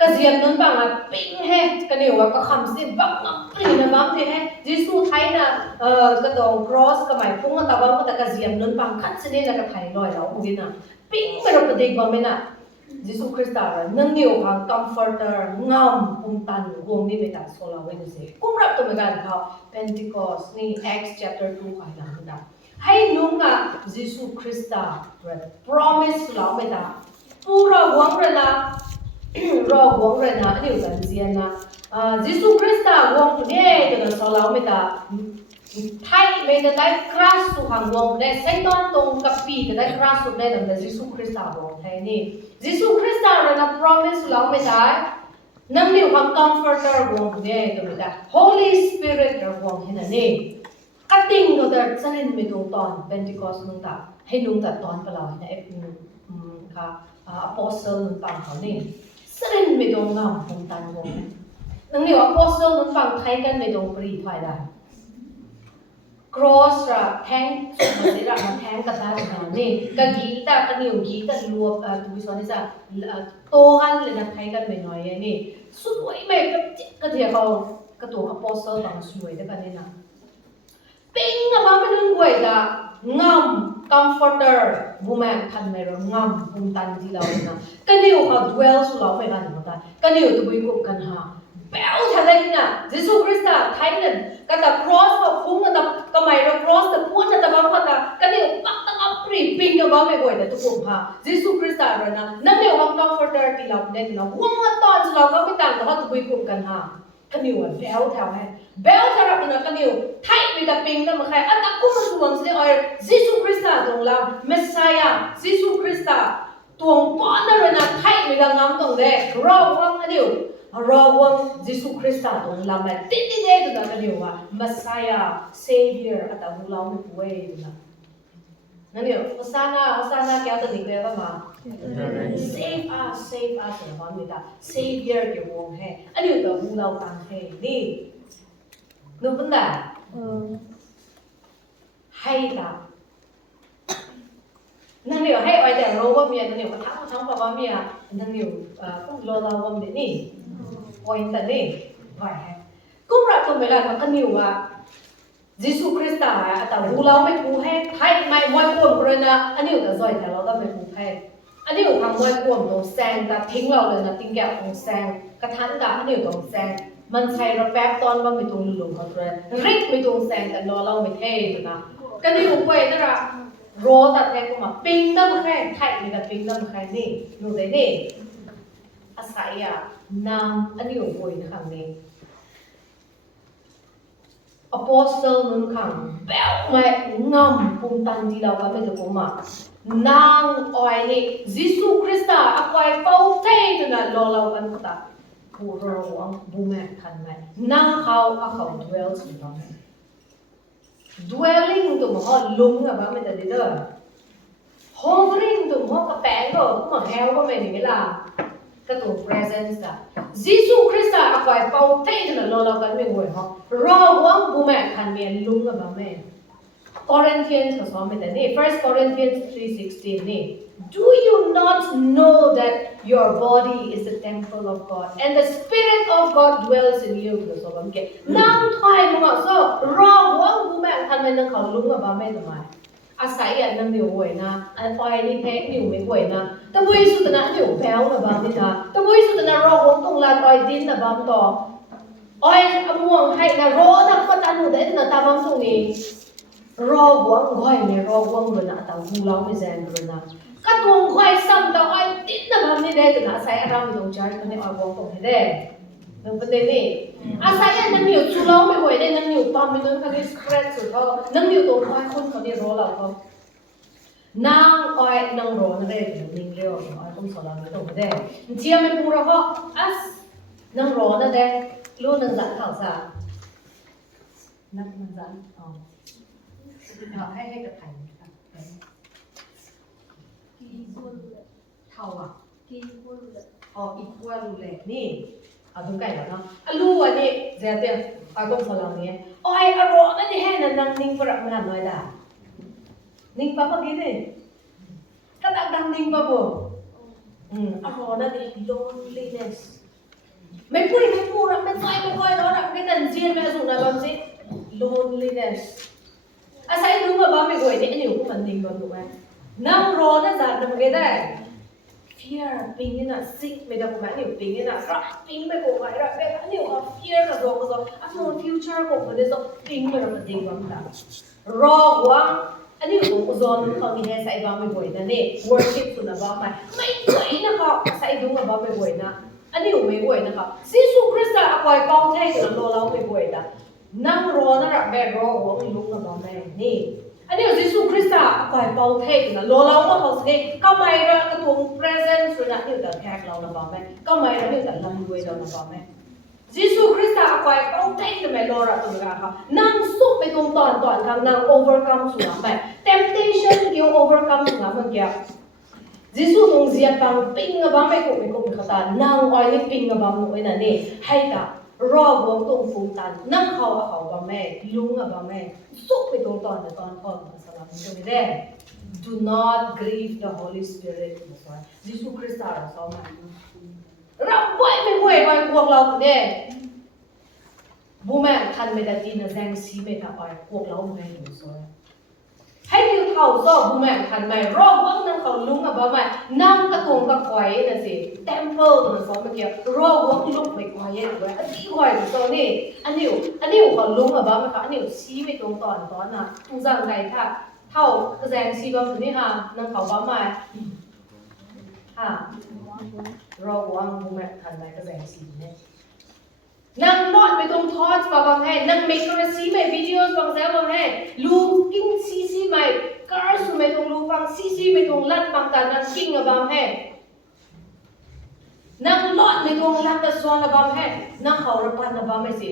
กระเทียมนั้นบางอ่ะปิ้งแห้กันนี่ว่าก็คำสิบักนับปรีนะบ้างที่แห้ยิสูไทยนะกระดองครอสก็หมายพุ่งตะวันก็แต่กระเทียมนั้นบางคัดเสน่ห์นะก็ไทยลอยแล้วพวกนี้นะปิ้งไม่รู้ประเดี๋ยวบ้างไหมนะยิสูคริสต์อะไรนั่งนี่เขา comforter งามปุ่มตันวงนี้ไปตัดโซลาเวนเซ่กุ้งรับตัวเหมือนกันเขา Pentecost นี่ Acts chapter 2ขายหนังนะให้นุ่งอ่ะยิสุคริสต์ promise เราไม่ได้ปูรอหวังเลยนะรอหวังเลยนะอันนี้กันเสียนะยิสุคริสต์หวังเนี่ยตัวนั้นเราไม่ได้ไทยไม่ได้คราสสุขังหวังเนี่ยเส้นตอนตรงกับปีได้คราสสุดเนี่ยแต่ยิสุคริสต์หวังไทยนี่ยิสุคริสต์เลยนะ promise เราไม่ได้นั่นเรียกว่า comforter หวังเนี่ยตัวไม่ได้ Holy Spirit หวังเห็นนี่กัดติงก็จะสนิทไม่ตรงตอน Pentecost นุ่งตาให้นุ่งตาตอนเปล่าเนี่ยค่ะApostle นุ่งปังเขาเนี่ยสนิทไม่ตรงงามคงตันวงนั่นเรียกว่า Apostle นุ่งปังไทยกันไม่ตรงปรีถอยได้ cross ระแทงสุดมันจะมาแทงกับตาเขาเนี่ยกับกีตาร์กันอยู่กีตาร์รวมทุกส่วนนี่จะโตกันเลยนะไทยกันไม่น้อยเนี่ยสุดไม่ไม่ก็เทียบเขาก็ตัว Apostle บางสวยด้วยกันเนี่ยนะปิ้งนะมันเป็นเรื่องละงาม comforter woman ทันไม่รู้งามภูมิตันที่เราเนี่ยนะกันอยู่เขา dwell สุดเราไม่กันหมดแต่กันอยู่ตัวบุญกุกันหาเบลทันได้นะยิสุคริสต์ไทยนั่นกันแต่ cross เขาพุ่งกันแต่ก็ไม่รู้ cross แต่พูดแต่บางคนแต่กันอยู่ปักตั้งอัปรีปิ้งกับบ้าไม่บ่อยแต่ทุกคนหายิสุคริสต์เลยนะนั่นเรียกว่า comforter ที่เราเนี่ยที่เราว่าตอนเราก็ไม่ต่างกับเขาตัวบุญกุกันหากันอยู่เบลแถวให้เบลแถวรับนะกันอยู่ไทยไม่ได้ปิ้งนั่นมาใครอันนั้นกูมาส่วนสิเออยิสุคริสต์ตรงเราเมสไซยายิสุคริสต์ตัวป้อนนั่นเลยนะไทยไม่ได้งามตรงเด็กรอวังอันนี้รอวังยิสุคริสต์ตรงเราไม่ติดเด็กตัวกันอยู่ว่าเมสไซยาเซเวียร์อันนั้นเราไม่ป่วยตัวนั่นเองภาษาหน้าแก้วตัวนี้เรียกว่า save us นะว่าไม่ได้ savior เกี่ยวกับให้อันนี้ตัวเราตั้งให้นี่นึกเป็นไงให้ละนั่นเดียวให้ไว้แต่รู้ว่าเมียนั่นเดียวก็ทั้งบอกว่าเมียนั่นเดียวก็รอเราว่าเมียนี่ไว้แต่นี่ไว้ให้ก็ปรับตัวไม่ได้มันก็นิ่วว่ายิสุคริสต์แต่เราไม่ถูกให้ไทยไม่มวยกวนเลยนะอันนี้ก็ซอยแต่เราก็ไม่ถูกให้อันนี้ก็ทำมวยกวนตรงแซงแต่ทิ้งเราเลยนะทิ้งแก้วตรงแซงกระทันแต่อันนี้ตรงแซงมันใช้ระแป๊บตอนว่าไม่ตรงหลุมเขาเลยริกไม่ตรงแซงแต่รอเราไม่เท่นะก็นี่อุปยนั่นแหละรอตัดแทงกูมาปิ้งน้ำแข็งไทยมีแต่ปิ้งน้ำแข็งนี่ดูได้นี่ asaya nang ani boy na kang ni apostle nun kang bel mai ngam pung tan di law ka me ko ma nang oi ni Jesu Krista akwai pau te na lo law kan ta pu ro wang bu me kan mai nang how akau dwells in ba me dwelling to mo lung ba me ta di da hovering to mo ka pang ko mo heo ko me ni la ka to presence da Jesu Krista akwai pau te na lo law kan me ngoi ho ro wang bu me kan me lung ba me Corinthians ka so me ta ni 1 Corinthians 3:16 ni do you not know that your body is the temple of God and the Spirit of God dwells in you ka so bam ke nang thai mo so ro wang bu me kan me nang khau lung ba me ta mai asai ya nang niu wei na an pai ni pek niu me wei na ta wei su ta na niu bel na ba ni na ta wei su ta na ro wang tong la oi din na bam to oi amuang hai na ro na pa ta nu de na ta bam song ni ro wang goi me ro wang ro na ta hu lao me zen ro na ka tuang goi sam ta oi din na bam ni de na sai aram dong char ka ne oi wang tong he de nang pa de ni asai ya nang niu chu lao me wei de nang niu pam me nang ka ni spread su tho nang niu tong oi khon ka ni ro lao tho nang oi nang ro na de ning leo oi kum so la me tong de chia me pu ro ho as nang ro na de lu nang zan khao sa nang zanให้กับไทยเท่าอ่ะอีกว่ารู้เลยนี่เอาตรงไก่แล้วเนาะรู้ว่านี่เจ๊เตี้ยเอาตรงสลังนี้โอ้ยอารมณ์นั่นที่ให้นั่งนิ่งประมาณน้อยด่านิ่งปั๊บเมื่อกี้นี่ก็ดังนิ่งปั๊บอารมณ์นั่นที่ loneliness ไม่พูดแล้วไม่ใจไม่ค่อยแล้วนะไม่ตันเจียนไม่สุดนะบางสิ loneliness asai lu ma ba me goi de ani ku man ding ba tu mai nang ro na za na me da fear ping na sick me da ku ma ni ping na ra ping me ko mai ra be ani ko fear na do ko so a no future ko ko de so ping me ra ma ding ba ta ro wang ani ko zo nu ko mi he sai ba me goi na ne worship tu na ba mai goi na ka sai du ma ba me goi na ani me goi na ka Jesus Christ akwai pau thai na lo lao me goi da nang ro na ra be ro wang lung na ba me ni ani Jesus Christ akwai pau thai na lo lao ma ho se ka mai ra ka tu presence na ni da thak lao na ba me ka mai ra ni da lam loi da na ba me Jesus Christ akwai pau thai na me lo ra tu ga ka nang su me tung ton kang nang overcome su na me temptation you overcome su na ma kya Jesus tung zia tang ping ba me ko khata nang oi ni ping ba mo na ni hai ta ro wang tong fu tan nang khao ba me lung ba me su me tung ton sa la mi de do not grieve the Holy Spirit Jesus Christ ra so ma ra boy me hoi oi kuak lau de bu me khan me da tin na zang si me ta oi kuak lau me lu soให้ดิวเท่าซอบูแมนทันไหมรอบว่างนั่งเขาลุงอ่ะบ้าไหมนั่งกระตงกระควายน่ะสิเต็มเปิลน่ะซอเมื่อกี้รอบว่างลุกไม่ควายด้วยอันนี้ควายตัวโซนี่อันนี้เขาลุงอ่ะบ้าไหมคะอันนี้ชี้ไปตรงตอนน่ะทุกอย่างไงค่ะเท่ากระแสชี้บ้างนี่ค่ะนั่งเขาบ้าไหมค่ะรอบว่างบูแมนทันไหมกระแสชี้เนี่ยnang not me tong thoughts pa bang hai nang make her see my videos bang sa bang hai lu king cc my cars me tong lu bang cc me tong lat bang ta nang king bang hai nang lot me tong lat ta song bang hai nang khawra pa na ba me si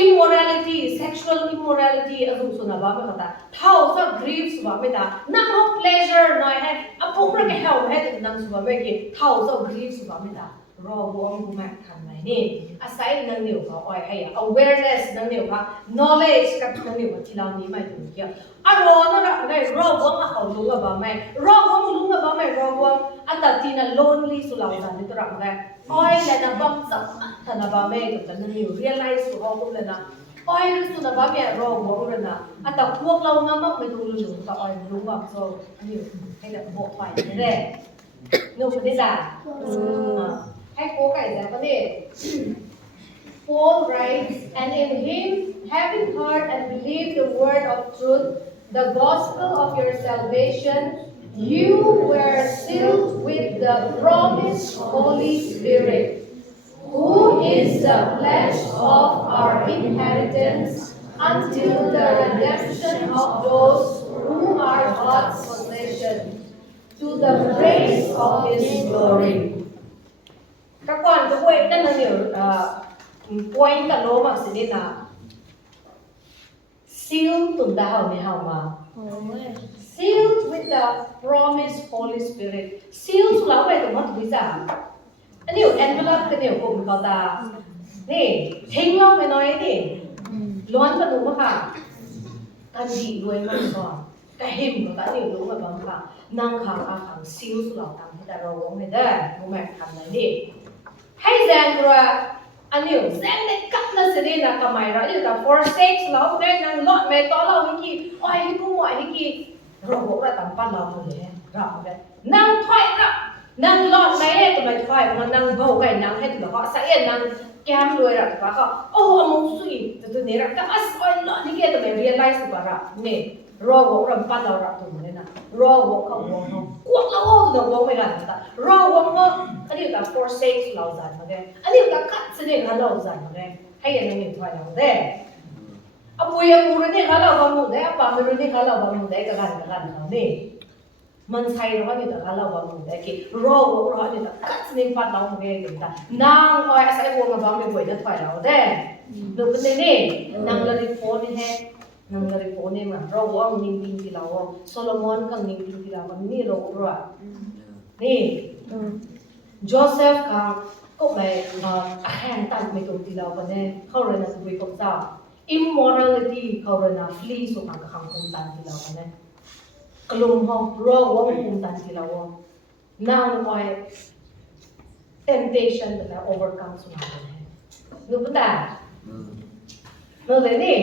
immorality sexual immorality azu suna ba me kata thau sa griefs ba me ta nang ho pleasure noi hai apung ra ke hau hai nang su ba me ki thau sa griefs ba me ta ro wang bu ma kan mai ni asai nang niu ka oi hai awareness nang niu ka knowledge ka nang niu ka tilaw ni mai tu kya aro na ra ngai ro wang a hau lu ba mai ro wang lu ba mai ro wang ata tina lonely su law dan ni tu ra ngai oi la na bam sa ta na ba mai tu ta nang niu realize su ho ku la na oi su na ba mai ro wang ra na ata kuak law nga mak mai tu lu ka oi lu ba so ni hai la bo pai ni de no chu ni daให้โค้ไก่แล้วก็เนี่ย Paul writes and in him having heard and believed the word of truth the gospel of your salvation you were sealed with the promised Holy Spirit, who is the pledge of our inheritance until the redemption of those who are God's possession, to the praise of His glory. Các con có quên đó là điều point cả lỗ mà sẽ đi nào sealed tụi ta hầu này hầu mà sealed with the promised Holy Spirit sealed là cái tụi nó tụi giả anh hiểu envelope cái điều của mình có ta nè thinh lắm phải nói nè loan cái tụi nó cả cái gì đuôi mà còn cái hình của ta điều đúng mà bằng cả năng khang à khang sealed là tăng thì ta rồi không phải đấy bố mẹ làm này đi hay rằng rồi anh hiểu rằng để cắt nó sẽ đi là cái máy đó như là forsake lâu đây năng lọt mẹ to lâu như kia ôi cái cũng mọi như kia rồi bố ra tầm pan lâu rồi rồi đấy năng thoại đó năng lọt mẹ tụi mày thoại mà năng bầu cái năng hết tụi họ sẽ yên năng cam đuôi rồi và họ ô ông suy tụi này là các oi lọt như kia tụi mày realize được rồi nè rồi bố ra pan lâu rồi tụi mày nè rồi bố không quật lâu tụi bố mày làm ta rồi bố không anh hiểu là forsake lâu dần mà cái anh hiểu là cắt sẽ đi lâu dần mà cái hay là mình thoại lâu đấy bùi rồi đi khá lâu bằng một đấy bà mình đi khá lâu bằng một đấy cái gần nó nè mình say rồi như là khá lâu bằng một đấy kì rồi như là cắt nên phát lâu cái người ta nàng coi sẽ buông mà bằng mình quay nó thoại lâu đấy được cái này nè nàng là đi phố đi hết nàng là đi phố này mà rồi ông nhìn tin thì lâu Solomon càng nhìn tin thì lâu còn ni rồi nè Joseph càng có mày hành tận mấy công ty lâu còn nè không rồi là tụi công sao immoralityเขาเลยนะ flee สุขังขังคงตันที่เราเนี่ยกลุ่มห้องรอว่ามันคงตันที่เรานั่งคอย temptation แต่ละ overcome สุนัขเนี่ยรู้ปะแต่เราเลยนี่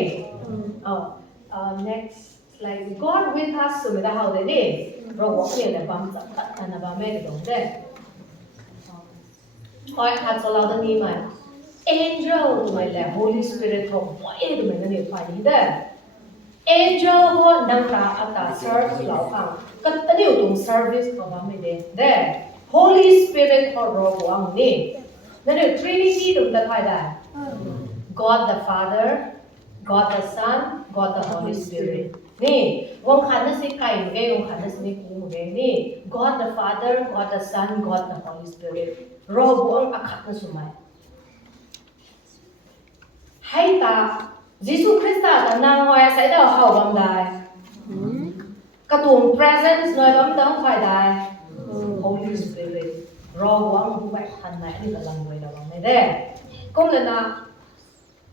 next slide God with us สุดไม่ได้เขาเลยนี่เราว่าเนี่ยแหละบางจับกันนะบางแม่ก็ต้องได้คอยขัดโซเราตรงนี้ไหมAngel ทำไมแหละ Holy Spirit เขาว่าทำไมนั่นเนี่ยฝ่ายนี้ได้ Angel เขานั่งตาอัตตา serve เราฟังก็อันนี้อยู่ตรง service เขาว่าไม่ได้ได้ Holy Spirit เขารอวังนี่นั่นเนี่ย Trinity ตรงนั้นฝ่ายได้ God the Father God the Son God the Holy Spirit นี่วงขันนั่นสิใครมึงไงวงขันนั่นสิไม่กูมึงไงนี่ God the Father God the Son God the Holy Spirit รอวังอักขัดนั่นสุดไหมให้ตายิสุคริสต์ตานางไว้ใส่ดาวเขาบังได้กระตุ้น presence หน่อยบังได้ใครได้ Holy Spirit รอวังผู้แบกทันไหนนี่กำลังไว้ระวังไม่ได้ก็เลยนะ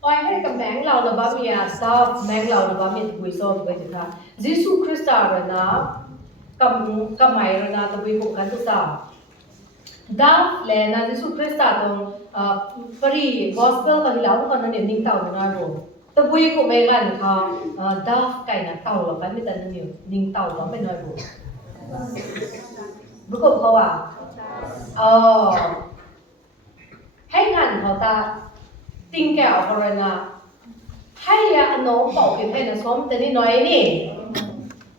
อ้อยให้กับแมงเรานะบ้ามีอาสาแมงเรานะบ้ามีวิโซไปจุดค่ะยิสุคริสต์เลยนะกับไม่เลยนะตัววิบุกันตุสาดาวเลยนะยิสุคริสต์ตรงปรี gospel กันแล้วคนนั้นเนี่ยนิ่งเต่าไม่น้อยรู้แต่บุยกูไม่กันเขาดาวไก่น่ะเต่าหรอกกันไม่แต่นั่นเนี่ยนิ่งเต่าหรอกไม่น้อยรู้บุกเขาว่าให้งานเขาตาติงแก้วเขาเลยนะให้ยาโน้มบอกเก็บให้นะซ้อมแต่นี่น้อยนี่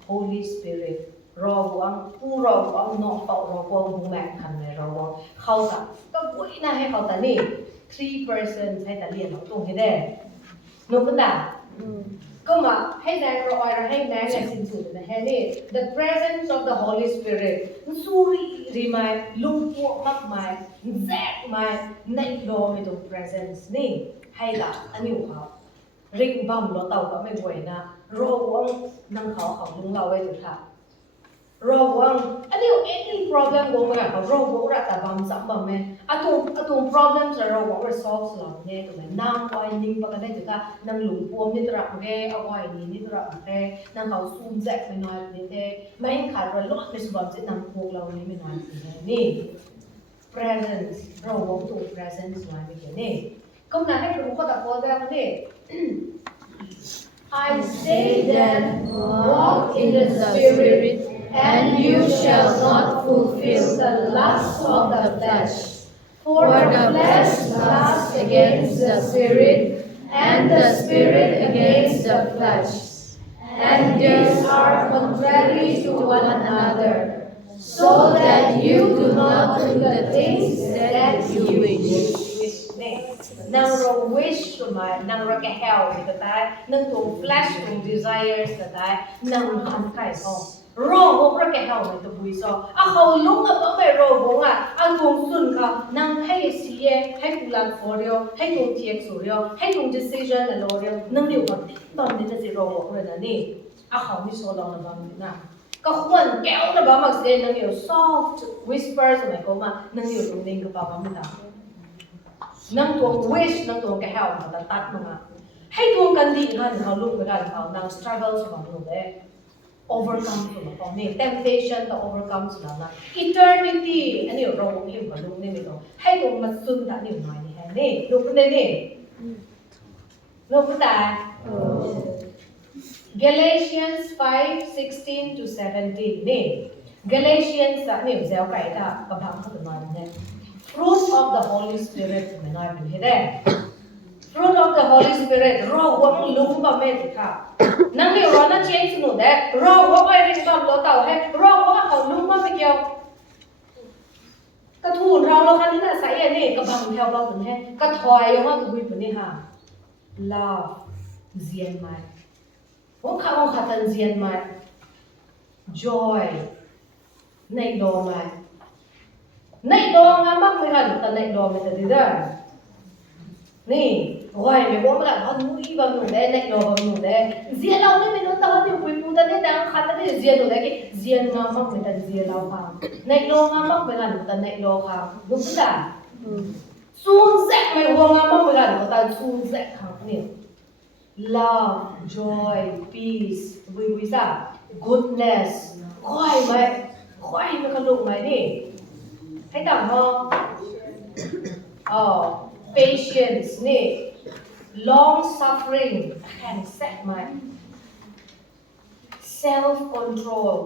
Holy Spirit รอวังผู้รอวังน้องเป่ารอวังผู้แม่คันในรอวังเขาจะก็บุยนะให้เขาแต่นี่ 3% ให้แต่เรียนเขาตรงให้ได้นกกระดาษก็มาให้แรงรอยให้แรงในสิ้นสุดนะให้นี่ the presence of the Holy Spirit สุริริมายลุงพวกมากมายแจกมายในรอให้ตรง presence นี่ให้ละอันนี้เขาริงบัมรถเต่าก็ไม่ไหวนะรอวังนั่งเขาลุงเราไว้จุดค่ะรอวังอันนี้ any problem วงอะไรเขารอวังรัตบัมสัมบัมไหมอะตุง problem จะรอวัง resolve สลับเนี่ยถูกไหมนั่งไว้นิ่งปกันได้จุดค่ะนั่งหลุมพวงนิดระเกเอาไว้นิดระเกนั่งเขาซูมแจกไม่น้อยนิดเดียวไม่ขาดรถไม่สบายจะนั่งพวงเรานี่ไม่น้อยนี่ presence รอวังตัว presence ไว้ไม่เกี่ยวนี่ก็นั่นให้รู้ข้อตะโกนได้ไหมนี่I say then walk in the Spirit and you shall not fulfill the lust of the flesh. For the flesh lusts against the Spirit, and the Spirit against the flesh. and these are contrary to one another, so that you do not do the things that you wish. Nang ro wish sumai, nang ro ke hell tatai, nang tu flesh tu desires tatai, nang han kai ho. Ro ho ro ke hell mai tu bui so. A khau lung a ba mai ro bo nga, a tung sun ka, nang hai si ye, hai pulan for yo, hai tung tiek su yo, hai tung decision na lo yo, nang liu ko ton ni na si ro ho ro na ni. A khau mi so long na ba mi na. ก็ควรแก้วนะบ้ามักเสียนั่งอยู่ soft whispers หมายความว่านั่งอยู่ตรงนี้ก็บ้าไม่ได้นั่งตัว wish นั่งตัวแก้วมันตัดมาให้ตัวกันดีกันเขาลุกไปกันเขานั่ง struggle สมองเลย overcome สมองนี่ temptation ต้อง overcome สมองนะ eternity อันนี้เราเรียกว่าลุกนี่ไม่ต้องให้ตัวมันซึมได้หนึ่งหน่อยนี่แค่นี้ลุกได้นี่ลุกได้ Galatians 5:16 to 17 นี่ Galatians นี่เจ้าไก่ตากระพังเขาตัวนั้นเนี่ย fruit of the Holy Spirit มันน้อยเป็นเหตุใด fruit of the Holy Spirit เราหวังลุงกับแม่ติค่ะนั่งอยู่ร้านนั้นเชนสนุกแต่เราหวังไอ้เรื่องความโลดเต่าให้เราหวังเขาลุงมาไม่เกี่ยวกระทูนเราคันนี้น่ะใส่อันนี้กระพังแถวบ้านคนให้กระถอยอย่างว่าตัวเป็นนี่ค่ะ love เจียนไหมว่าข้าวขัดตันเจียนไหม joy ในดอไหมในดองานมากไม่กันแต่ในดอไม่จะดีได้นี่โอ้ยไม่บอกว่าเขาหนุ่ยบางหนุ่มได้ในดอบางหนุ่มได้เจียนเราเนี่ยไม่รู้แต่ว่าที่คุยพูดแต่ดังขัดแต่เจียนหนุ่มได้กี่เจียนงานมากไม่แต่เจียนเราค่ะในดองานมากไม่กันแต่ในดอค่ะรู้สึกได้ซูนเซ็กไม่บอกงานมากไม่กันแต่ซูนเซ็กค่ะนี่love, joy, peace, goodness, ค่อยไหมกระลุกไหมนี่ให้ต่างห้องpatience นี่ long suffering แข็งแซ่บไหม self control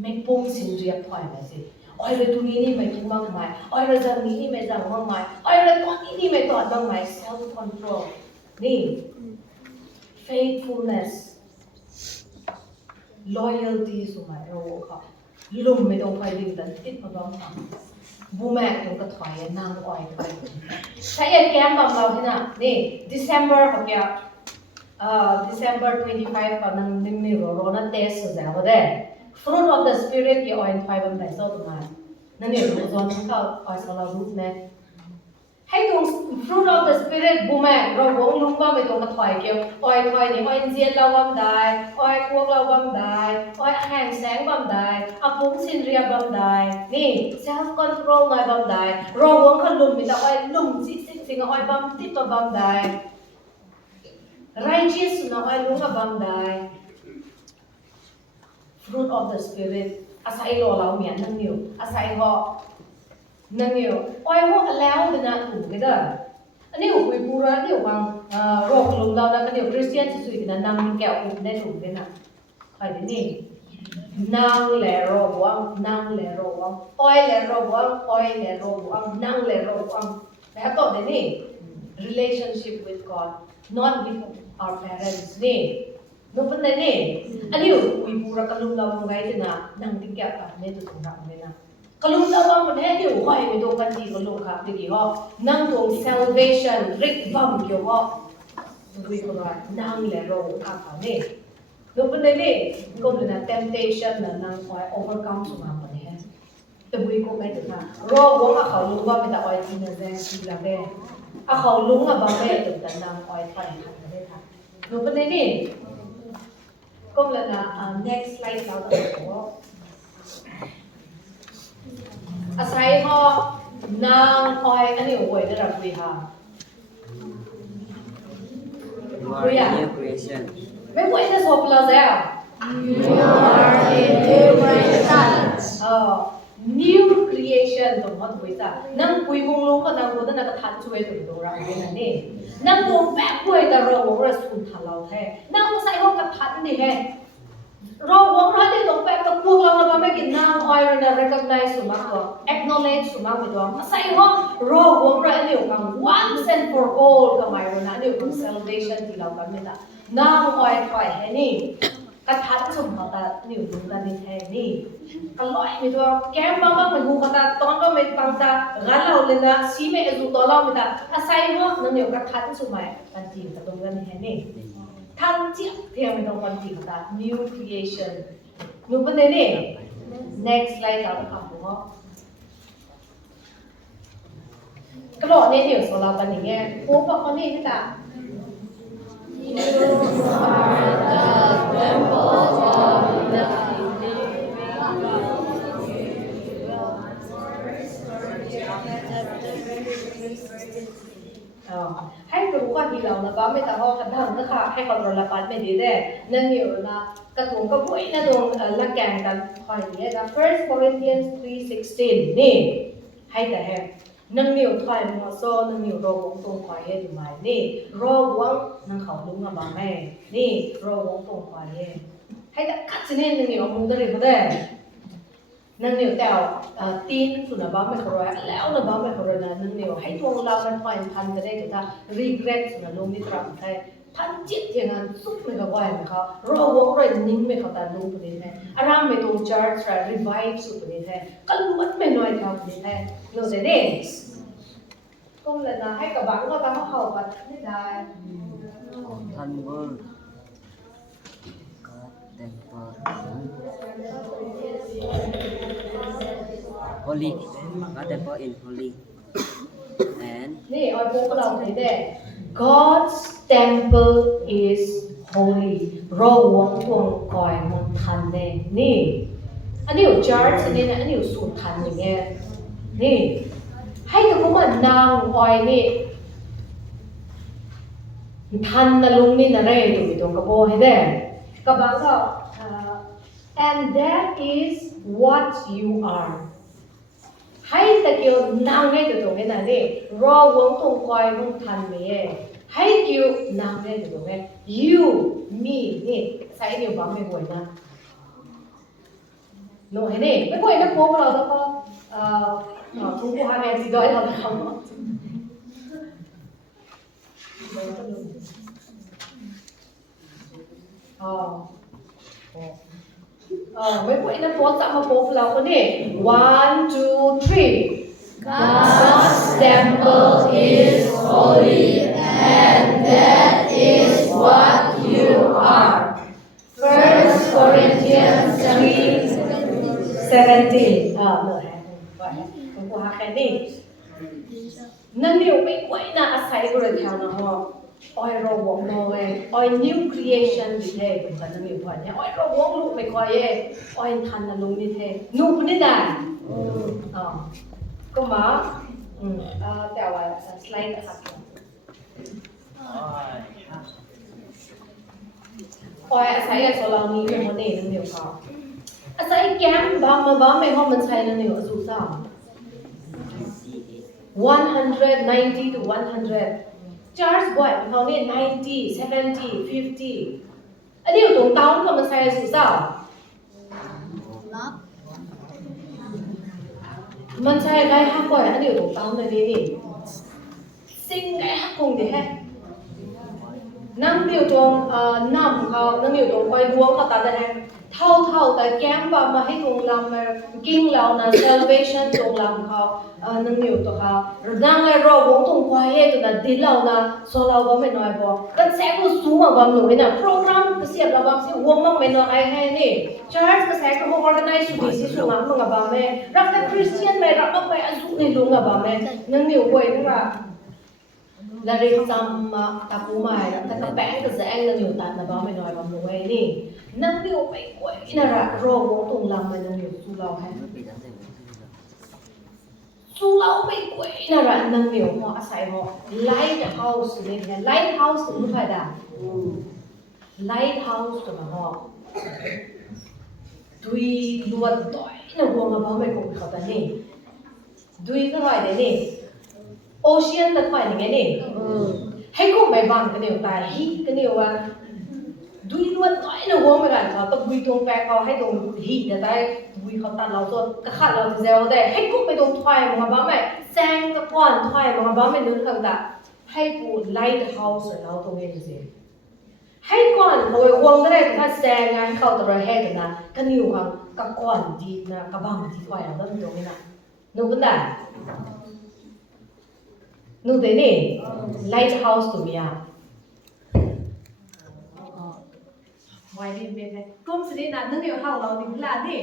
ไม่ปุ่งสินเรียบถอยไหมสิอ้อยเรื่องตรงนี้นี่ไม่ถูกมากไหมอ้อยเรื่องจังนี้นี่ไม่จังมากไหมอ้อยเรื่องตอนนี้นี่ไม่ตอดบ้างไหม self control นี่faithfulness loyalty สมัยเราค่ะลุ่มไม่ต้องคอยดึงแต่ติดมาบ้างค่ะบูแม่ต้องกระถอยนางอ้อยกันใช้แก้มบางเราที่น่ะนี่ December ของแกDecember 25ก่อนนั่งนิ่มๆรอนั่นเทสสุดแล้วก็ได้ fruit of the spirit ยี่อ้อยถอยบางแต่โซ่ตัวมานั่นนี่รู้ตอนที่เขาอ้อยสารรูปแม่ให้ตรง fruit of the spirit บูแม่เราวงลุงบ้าไม่ตรงกระถอยเกี่ยวอ้อยถอยนี่อ้อยเจียนเราบ้างได้อ้อยพวกเราบ้างได้อ้อยแห้งแสงบ้างได้อาปุ้งสินเรียบบ้างได้นี่ self control หน่อยบ้างได้เราวงขลุ่มมีแต่อ้อยลุ่มสิ่งอ้อยบ้างติดตัวบ้างได้ righteous นะอ้อยลุงกับบ้างได้ fruit of the spirit อาศัยเราเมียนั่งอยู่อาศัยเขานั่งอยู่อ้อยหัวกันแล้วเดี๋ยวนะถูกกันเด้ออันนี้อุ้ยปูระนี่วางโรคลมเราแล้วก็เดี๋ยวคริสเตียนสุดๆกันนั่งแก้วอุ้มได้ถูกกันนะใครที่นี่นั่งแหล่โรควังนั่งแหล่โรควังอ้อยแหล่โรควังอ้อยแหล่โรควังนั่งแหล่โรควังแล้วต่อเดี๋ยวนี้ relationship with God not with our parents นี่นู้นเป็นไงนี่อันนี้อุ้ยปูระกันลุมเราไงที่น่ะนั่งที่แก้วกับเนี่ยจะถูกรับเลยนะกลุ่มเราว่ามันให้อยู่ค่อยไปดูกันดีกลุ่มครับดีกี่ห้อนั่งตรง salvation ริกบัมเกี่ยวห้อดูอีกคนว่านั่งเลยเราครับเขาเนี่ยดูเป็นไงนี่ก็เป็นนะ temptation นะนั่งคอย overcome สมาคนนี้แต่บุยก็ไม่ถึงนะรอว่าเขาลุงว่าเป็นแต่ออยที่นั่นแหละที่ละแม่เขาลุงอ่ะบางแม่ถึงแต่นั่งออยไปทันได้ค่ะดูเป็นไงนี่ก็เลยนะ next slide เราจะบอกอาศัยเขานางอ้อยอันนี้โอ้ยได้รับคุยค่ะคุยอ่ะไม่คุยจะสอบเราแล้ว You are a new creation. New creation ตรงนั้นคุยจ้ะนั่งคุยมงลงก็นั่งคนนั้นก็ทันช่วยถึงตรงเราเป็นนั่นนี่นั่งตรงแบกคุยแต่เราว่าสุนทรเราแท้นั่งใส่ห้องกับทันนี่แฮะเราหวังว่าที่ตรงแปลกับพวกเราเราไม่กินน้ำอ้อยเรา recognize สุมาก็ acknowledge สุมาไปตัวมาใส่ห้องเราหวังว่าที่เรา once and for all ก็หมายว่านั่นที่เรา salvation ที่เรากันไม่ได้น้ำอ้อยถอยแค่นี้ กระทัดสมเขาตานิ้วดูกันในแทนนี่ก็ลอยมีตัวแก้มบ้างไม่หูเขาตาตอนก็ไม่ฟังตากันเราเลยนะซีไม่เอซูตัวเราไม่ตาอาศัยว่านั่นเดียวกระทัดสมัยกันจีบตรงกันในแทนนี่ท่านเจี๊ยบเทียมไม่ต้องกันจีบตา new creation นูเป็นนี่ next slide เราจะทำหัวก็บอกเนี่ยเดี๋ยวเราเป็นอย่างเงี้ยโอ้บอกคนนี้ไม่ตา You are the temple of theให้รู้ว่าที่เรานะบ้าไม่แต่ว่ากันทั้งนะคะให้คนเราละปัดไม่ดีได้นั่นอยู่นะกระตุ้งก็พูดนะตรงละแกงกันคอยนี้นะ First Corinthians 3:16 นี่ให้แต่แห่นั่งเหนียวถอยมัวโซ่นั่งเหนียวรอวงตรงควายเย่ดีไหมนี่รอวงนั่งเขาลุงมาบ้างแม่นี่รอวงตรงควายเย่ให้แต่คัดสิเนี่ยนั่งเหนียวมุงตะริบได้นั่งเหนียวแต่ตีนสุนัขบ้าไม่ขรอยแล้วนะบ้าไม่ขรอยนะนั่งเหนียวให้ตัวเรามันถอยพันไปได้ก็ถ้า regret สุนัขลุงนี่ตรัสให้พันจิตอย่างนั้นสุดไม่กับว่าไหมเขารอวงรอยนิ่งไม่เขาตาลุงคนนี้แท้อารามไม่ตรง charge revive สุดคนนี้แท้ก็ล้วนไม่น้อยเท่าคนนี้แท้โน้ตเด่นก็เลยนะให้กับบังก็ตามเขาปัดไม่ได้ Thân vương God temple holy God temple in holy and นี่เอาพวกเราเนี่ย God's temple is holy เราหวังตวงก่อยมันทันแน่นี่อันนี้อยู่ church อันนี้นะอันนี้อยู่สูตรทันอย่างเงี้ยนี่ให้กับพวกมันนางออยนี่ทันนะลุงนี่นะเร่ดูไปตรงกระโปงให้ได้กระบังก็ and that is what you are ให้ตะเกียวนางให้ตัวตรงนี้นะนี่รอวงตรงคอยมึงทันไหมให้เกียวนางให้ตัวตรงนี้ you me นี่ใส่เดียวบังไม่ห่วยนะโน้ให้นี่ไม่ห่วยนะพวกเราแล้วก็ทุกผู้หาแม่จีดอยเราทำไม่พูดนะโพสจะมาโพสเราคนนี้ one two three God's temple is holy, and that is what you are. 1 Corinthians 3:17เหนื่อยคุณผู้หาแค่นี้นั่นเดียวไม่ไหวนะอาศัยบริษัทนะฮะอ้อยเราวงโนเองอ้อย new creation ดีเท่เป็นกันนั่นเดียวพอเนี่ยอ้อยเราวงลูกไม่ค่อยเย่อ้อยทันนะลุงดีเท่นูคนนี้ได้ก็มาแต่ว่าสไลด์นะครับอ้อยอาศัยกับโซลาร์นี้เป็นคนนี้นั่นเดียวเขาอาศัยแกมบางมาบางไม่ห้องมันใช้นั่นเดียวสู้ซ่า190 to 100 charge บ่อยเขาเนี่ย90 70 50อันนี้อยู่ตรงเต้าก็มันใช้สู้ซ่ามันใช้ได้ห้าก่อยอันนี้อยู่ตรงเต้าเลยนี่สิ่งได้ห้าคงดีแฮะนั่งอยู่ตรงน้ำเขานั่งอยู่ตรงไฟดวงเขาตัดได้เท่าแต่แก้มบามาให้ตรงลำมากิ้งเรานะ salvation ตรงลำเขานั่งอยู่ตัวเขานั่งไอ้รอวงตรงควายตัวนั้นดินเรานะโซเราก็ไม่น้อยพอกันแสงก็สูงมากบางหน่วยนะโปรแกรมเสียบเราบางเสียวงมากไม่น้อยไอ้แค่นี่ church ก็แสงก็ organize สุดที่สูงมากมึงกับบางแม่รักแต่คริสเตียนไม่รักมากไปอันสุดในลุงกับบางแม่นั่งอยู่ไว้นั่งละแล้วเรียนจำมาตาปูใหม่แต่ก็แป้งก็แสงนั่งอยู่ตัดนะบางไม่น้อยบางหน่วยนี่นั่งอยู่ไปไว้นั่นละรอวงตรงลำมันนั่งอยู่สู้เราแค่สู้เราไปไว้นั่นละนั่งอยู่หัวอาศัยหัว lighthouse นี่ไง lighthouse ถึงไม่ได้ lighthouse ตัวมันหัวดุยลวดต่อยนั่งหัวมาบ้างไม่คงเขาแต่นี่ดุยก็ไรเดี๋ยวนี่โอเชียนตะไคร่ยังไงนี่ให้กูไม่บังกันเนี่ยไปฮิกันเนี่ยว่าดุยล้วนต่อยนะหัวไม่กันเขาต้องดุยตรงแปลเขาให้ตรงฮิแต่ได้ดุยเขาตัดเราตัวกระขัดเราเซลได้ให้กูไม่ตรงถอยมึงบ้าไม่แซงตะก้อนถอยมึงบ้าไม่นึกถึงแต่ให้กูไล่เท้าเสร็จแล้วตรงนี้สิ ให้ก่อนเขาไว้วงก็ได้ถ้าแซงงานเข้าตระแหกนะก็นิวความกับก่อนดีนะกับบังที่ควายเราต้องตรงนี้นะนูกันได้นูเดนี่ lighthouse ตัวเมียไว้ดีเป็นไงก้มสินะนั่นเดียวเข้าเราดีละนี่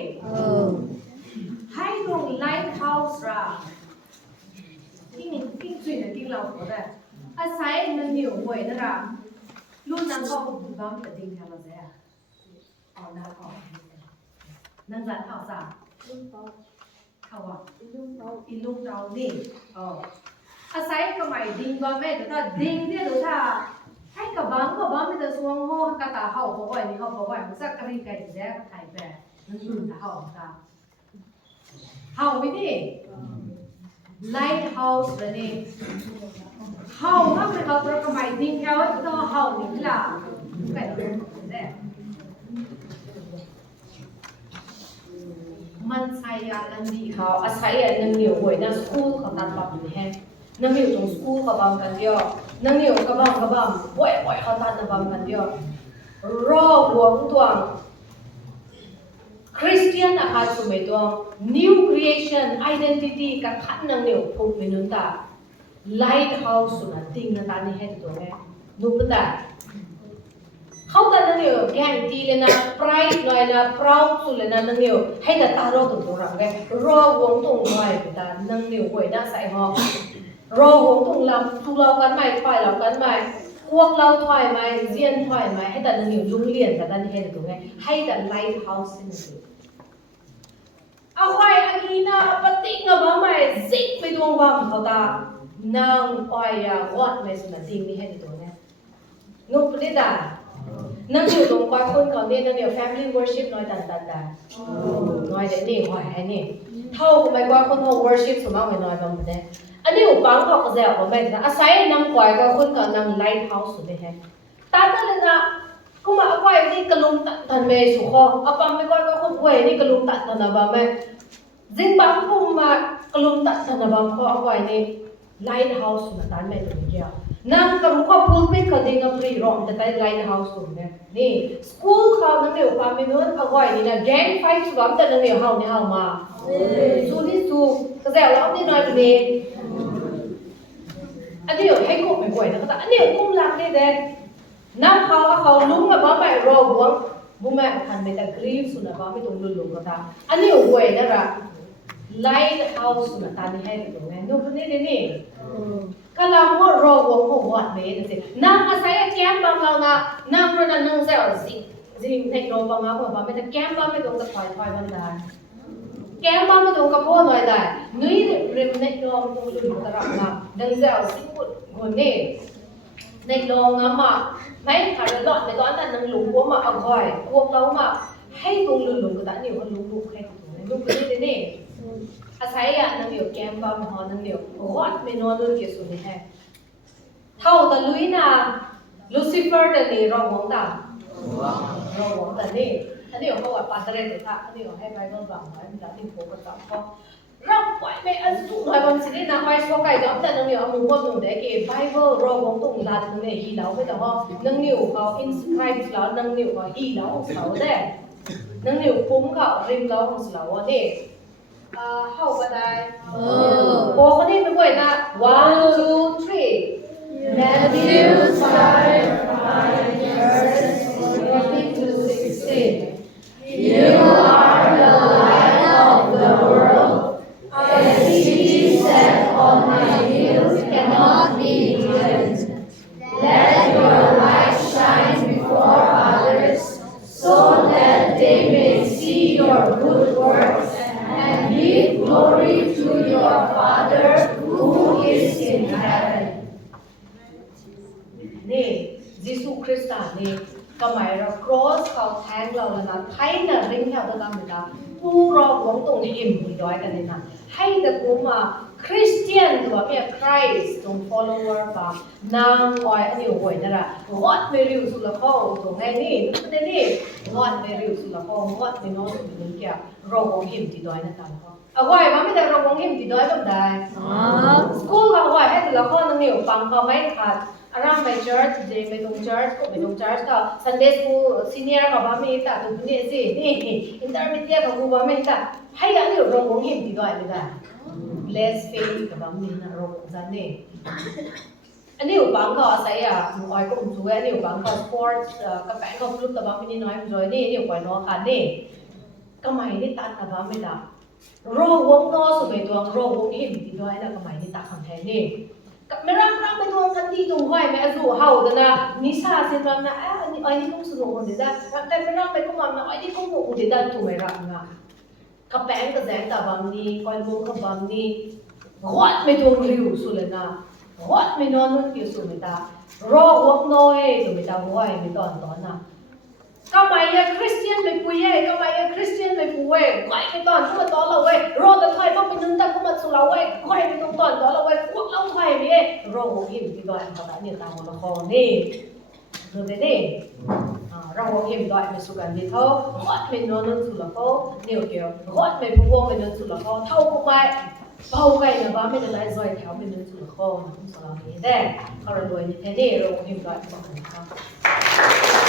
ให้ตรง lighthouse ราที่สุดในที่เราก็ได้อาศัยมันเหนียวหวยนะครับรุ่นนั้นก็คุณบ้ามันจะดิ้งทำอะไรอ่ะเอาหน้าออกนั่งจัดข่าวสารข่าวอ่ะอิลุงเรานี่อาศัยก็ไม่ดิ้งบ้าแม่แต่ถ้าดิ้งเนี่ยดูถ้าให้กับบ้านมันจะสวงห้องกระตาเขาบอกว่านี่เขาบอกว่ามันสักกระดิ่งไก่แจ๊กไทยแบบนั่นคือเขาค่ะเขาไม่ดี lighthouse แบบนี้เขาถ้าเป็นเขาตัวก็ไม่ดิ้งแค่ว่าตัวเขานี่ล่ะไก่แจ๊กมันใช้ยาลันดีเขาอาศัยนั่งเหนียวหวยนั่งสกู๊เขาตัดปั๊บอยู่แห้งนั่งเหนียวตรงสกู๊เขาบังกันเดียวนั่งเหนียวกระบังบ่อยเขาตัดบังกันเดียวรอหวงตัวคริสเตียนอาคาสุเมตัว new creation identity กับขันนั่งเหนียวพุกมินุนตา lighthouse สุนัขติงนั่นตานี่ให้ตัวแม่นุกตาเขาแต่นั่งเหนียวแกงตีเลยนะ pride หน่อยนะ proud สุดเลยนะนั่งเหนียวให้แต่ตารอตัวเราไงรอหวงตรงหน่อยแต่นั่งเหนียวหวยน่าใส่หอรอหวงตรงลำทุเรากันไหมถอยเรากันไหมพวกเราถอยไหมเรียนถอยไหมให้แต่นั่งเหนียวลุ่งเรียนแต่นั่นให้แต่ตัวไงให้แต่ lighthouse นั่นเองเอาไว้อันนี้นะปฏิกับว่าไม่ซิกไปดวงวังเขาตานางอ้อยยาวอดไม่สนับสนุนนี่ให้ตัวไงนุ๊กปฏิดานั่งอยู่ตรงกลางคนเขาเนี่ยนั่งเดียว family worship น้อยตันน้อยเด็ดนี่หอยให้นี่เท่าไม่กว่าคนเขา worship สมัครไม่น้อยบางคนเนี่ยอันนี้อุปกรณ์เขาก็จะเอาไปนะอาศัยนั่งกว่ากับคนเขานั่ง lighthouse สุดเลยให้ตาตั้งเลยนะก็มาเอาไว้นี่กระลุมตันเมย์สุขเอาปั๊มไม่กว่ากับคนเว้ยนี่กระลุมตันนะบ้าแม่จินบางคนมากระลุมตันนะบ้าเขาเอาไว้นี่ lighthouse สุดตันเมย์ตัวนี้นั่งกับเขาพูดไม่กระดิ่งกับรีร้องแต่ไป lighthouse สุดเนี่ยนี่ school เขานั่งเดียวปั๊มไม่นู้นเอาไว้นี่นะ gang fight สุดแต่นั่งเดียวเขาเนี่ยเขามาสู้ที่สู้ก็แต่เราที่น้อยตัวนี้อันนี้ให้กุ้งไม่ป่วยนะก็แต่อันนี้กุ้งรักนี่เด้น้ำเขาลุ้มกับบ้าไม่รอบัวบุ้มแม่ทันไปแต่กรีฟสุดนะบ้าไม่ตรงลุ้มก็ตาอันนี้ป่วยนะระlighthouse สุดตานี่ให้ตรงนี้นู่นนี่ก็เราว่ารอบัวหัวเมย์สิน้ำอาศัยแก้มบางเรานะน้ำเรานั่งเซลสิเทคโนโลยีบางอย่างบ้าไม่แต่แก้มบ้าไม่ตรงกับถอยบันไดแก้มบ้าไม่ตรงกับพ่อหน่อยได้นุ่ยเรียนเทคโนโลยีตรงลุ้มตระมาดังเซลสิบุตรคนนี้ในโรงงานมาไม่ขาดหลอดในตอนนั้นนั่งหลุมว่ามาเอาคอยพวกเรามาให้ตรงหลุมก็ตัดนิ้วก็ลุกให้ตรงนี้ลุกไปนี่อาศัยนั่งเดียวแก้มบ้าหอนั่งเดียวรอดไม่นอนด้วยเกี่ยวสุดแท้เท่าแต่ลุยนะลูซิเฟอร์แต่นี่รอหวงตารอหวงแต่นี่อันนี้เขาว่าปาเตเรตท่าอันนี้เขาให้ไบเบิลบางไว้เวลาที่ผมก็จับก็รับไว้ไม่อันสุดหน่อยบางสิ่งนะไว้สวกไก่จับแต่นั่งเดียวมึงว่ามึงได้เก็บไบเบิลรอหวงตรงลานนั่งเดียวฮีแล้วไม่แต่ว่านั่งเดียวเขาอินสไครป์แล้วนั่งเดียวเขาฮีแล้วเขาได้นั่งเดียวคุ้มเขาริมแล้วของเขาว่าเนี่ยเข้าไปได้โอ้คนนี้เป็นคนนะ one two three Matthew 5:14 You are the light of the world. A city set on a hill cannot be hidden. Let your light shine before others, so that they may see your good works and give glory to your Father who is in heaven. นี่ยิสุคริสต์นี่ก็หมายเรา cross เขาแทงเราแล้วนะไทยน่ะริงแถวตะการเหมือนกันผู้รอหวงตรงนี้อิ่มดีด้อยกันเลยนะให้แต่กูมาคริสเตียนตัวเนี่ย Christ ตรง follower ปะนางคอยอันนี้หวยนะวัดไม่ริวสุลข้อตรงนี้นี่วัดไม่ริวสุลข้อวัดไม่น้อยสุดหนึ่งเกี่ยวรอหวงอิ่มดีด้อยนะกันเขาเอาไว้มาไม่ได้รอหวงอิ่มดีด้อยแบบใดสกูลเขาไว้ให้แต่ละข้อนั่งเหนียวฟังเขาไม่ขาด around my church je bedung church ka Sunday school senior ka ba mi ta tu ni si ni intermediate ka ba mi ta hai ya ni ro ngom him ti doi da bless faith ka ba mi na ro zan ni ani u bang ka sai ya mu ai ko mu ani u bang ka sports ka pa ka club ka ba mi ni noi join ni u ko no kha ni ka mai ni ta ka ba mi da ro wong no so be tuang ro wong him ti doi na ka mai ni ta khang the niไม่รักไปทวงกันที่ตรงห้อยแม่สู่เฮาแต่นะนิสาสิมันนะอันนี้ต้องสนุกคนเดียวแต่ไม่รักไปก็มันนะนี่ก็หมู่คนเดียวถูกไม่รักนะกับแป้งกับแดงแต่บางนี้คอยมุงกับบางนี้ขวดไม่ทวงริวสุดเลยนะขวดไม่นอนนุ่งกิวสุดไม่ตารอวักน้อยสุดไม่ตาห้อยไม่ตอนนะก็ไม่ยังคริสเตียนไม่ปุยก็ไม่ยังคริสเตียนไม่ปุยก็ไม่ตอนก็มาตอนเราเว้ยรอแต่ถอยต้องไปนึงแต่ก็มาสู่เราเว้ยก็ไม่ต้องตอนเราเว้ยพวกเราถอยนี่รอหัวหินที่ดอยอันตรายเนี่ยตามหัวละครนี่ดูได้ดิเราหัวหินดอยไม่สุกันที่เท่าวัดไม่นอนนั่งสู่ละครเนี่ยเกี่ยววัดไม่พวงไม่นอนสู่ละครเท่าพวกไปเบาไปนะบ้าไม่ได้ไล่ซอยแถวไม่นอนสู่ละครนะคุณสาวนี่ได้เขาระดวยนี่แท้ๆเราหัวหินดอยบอกนะครับ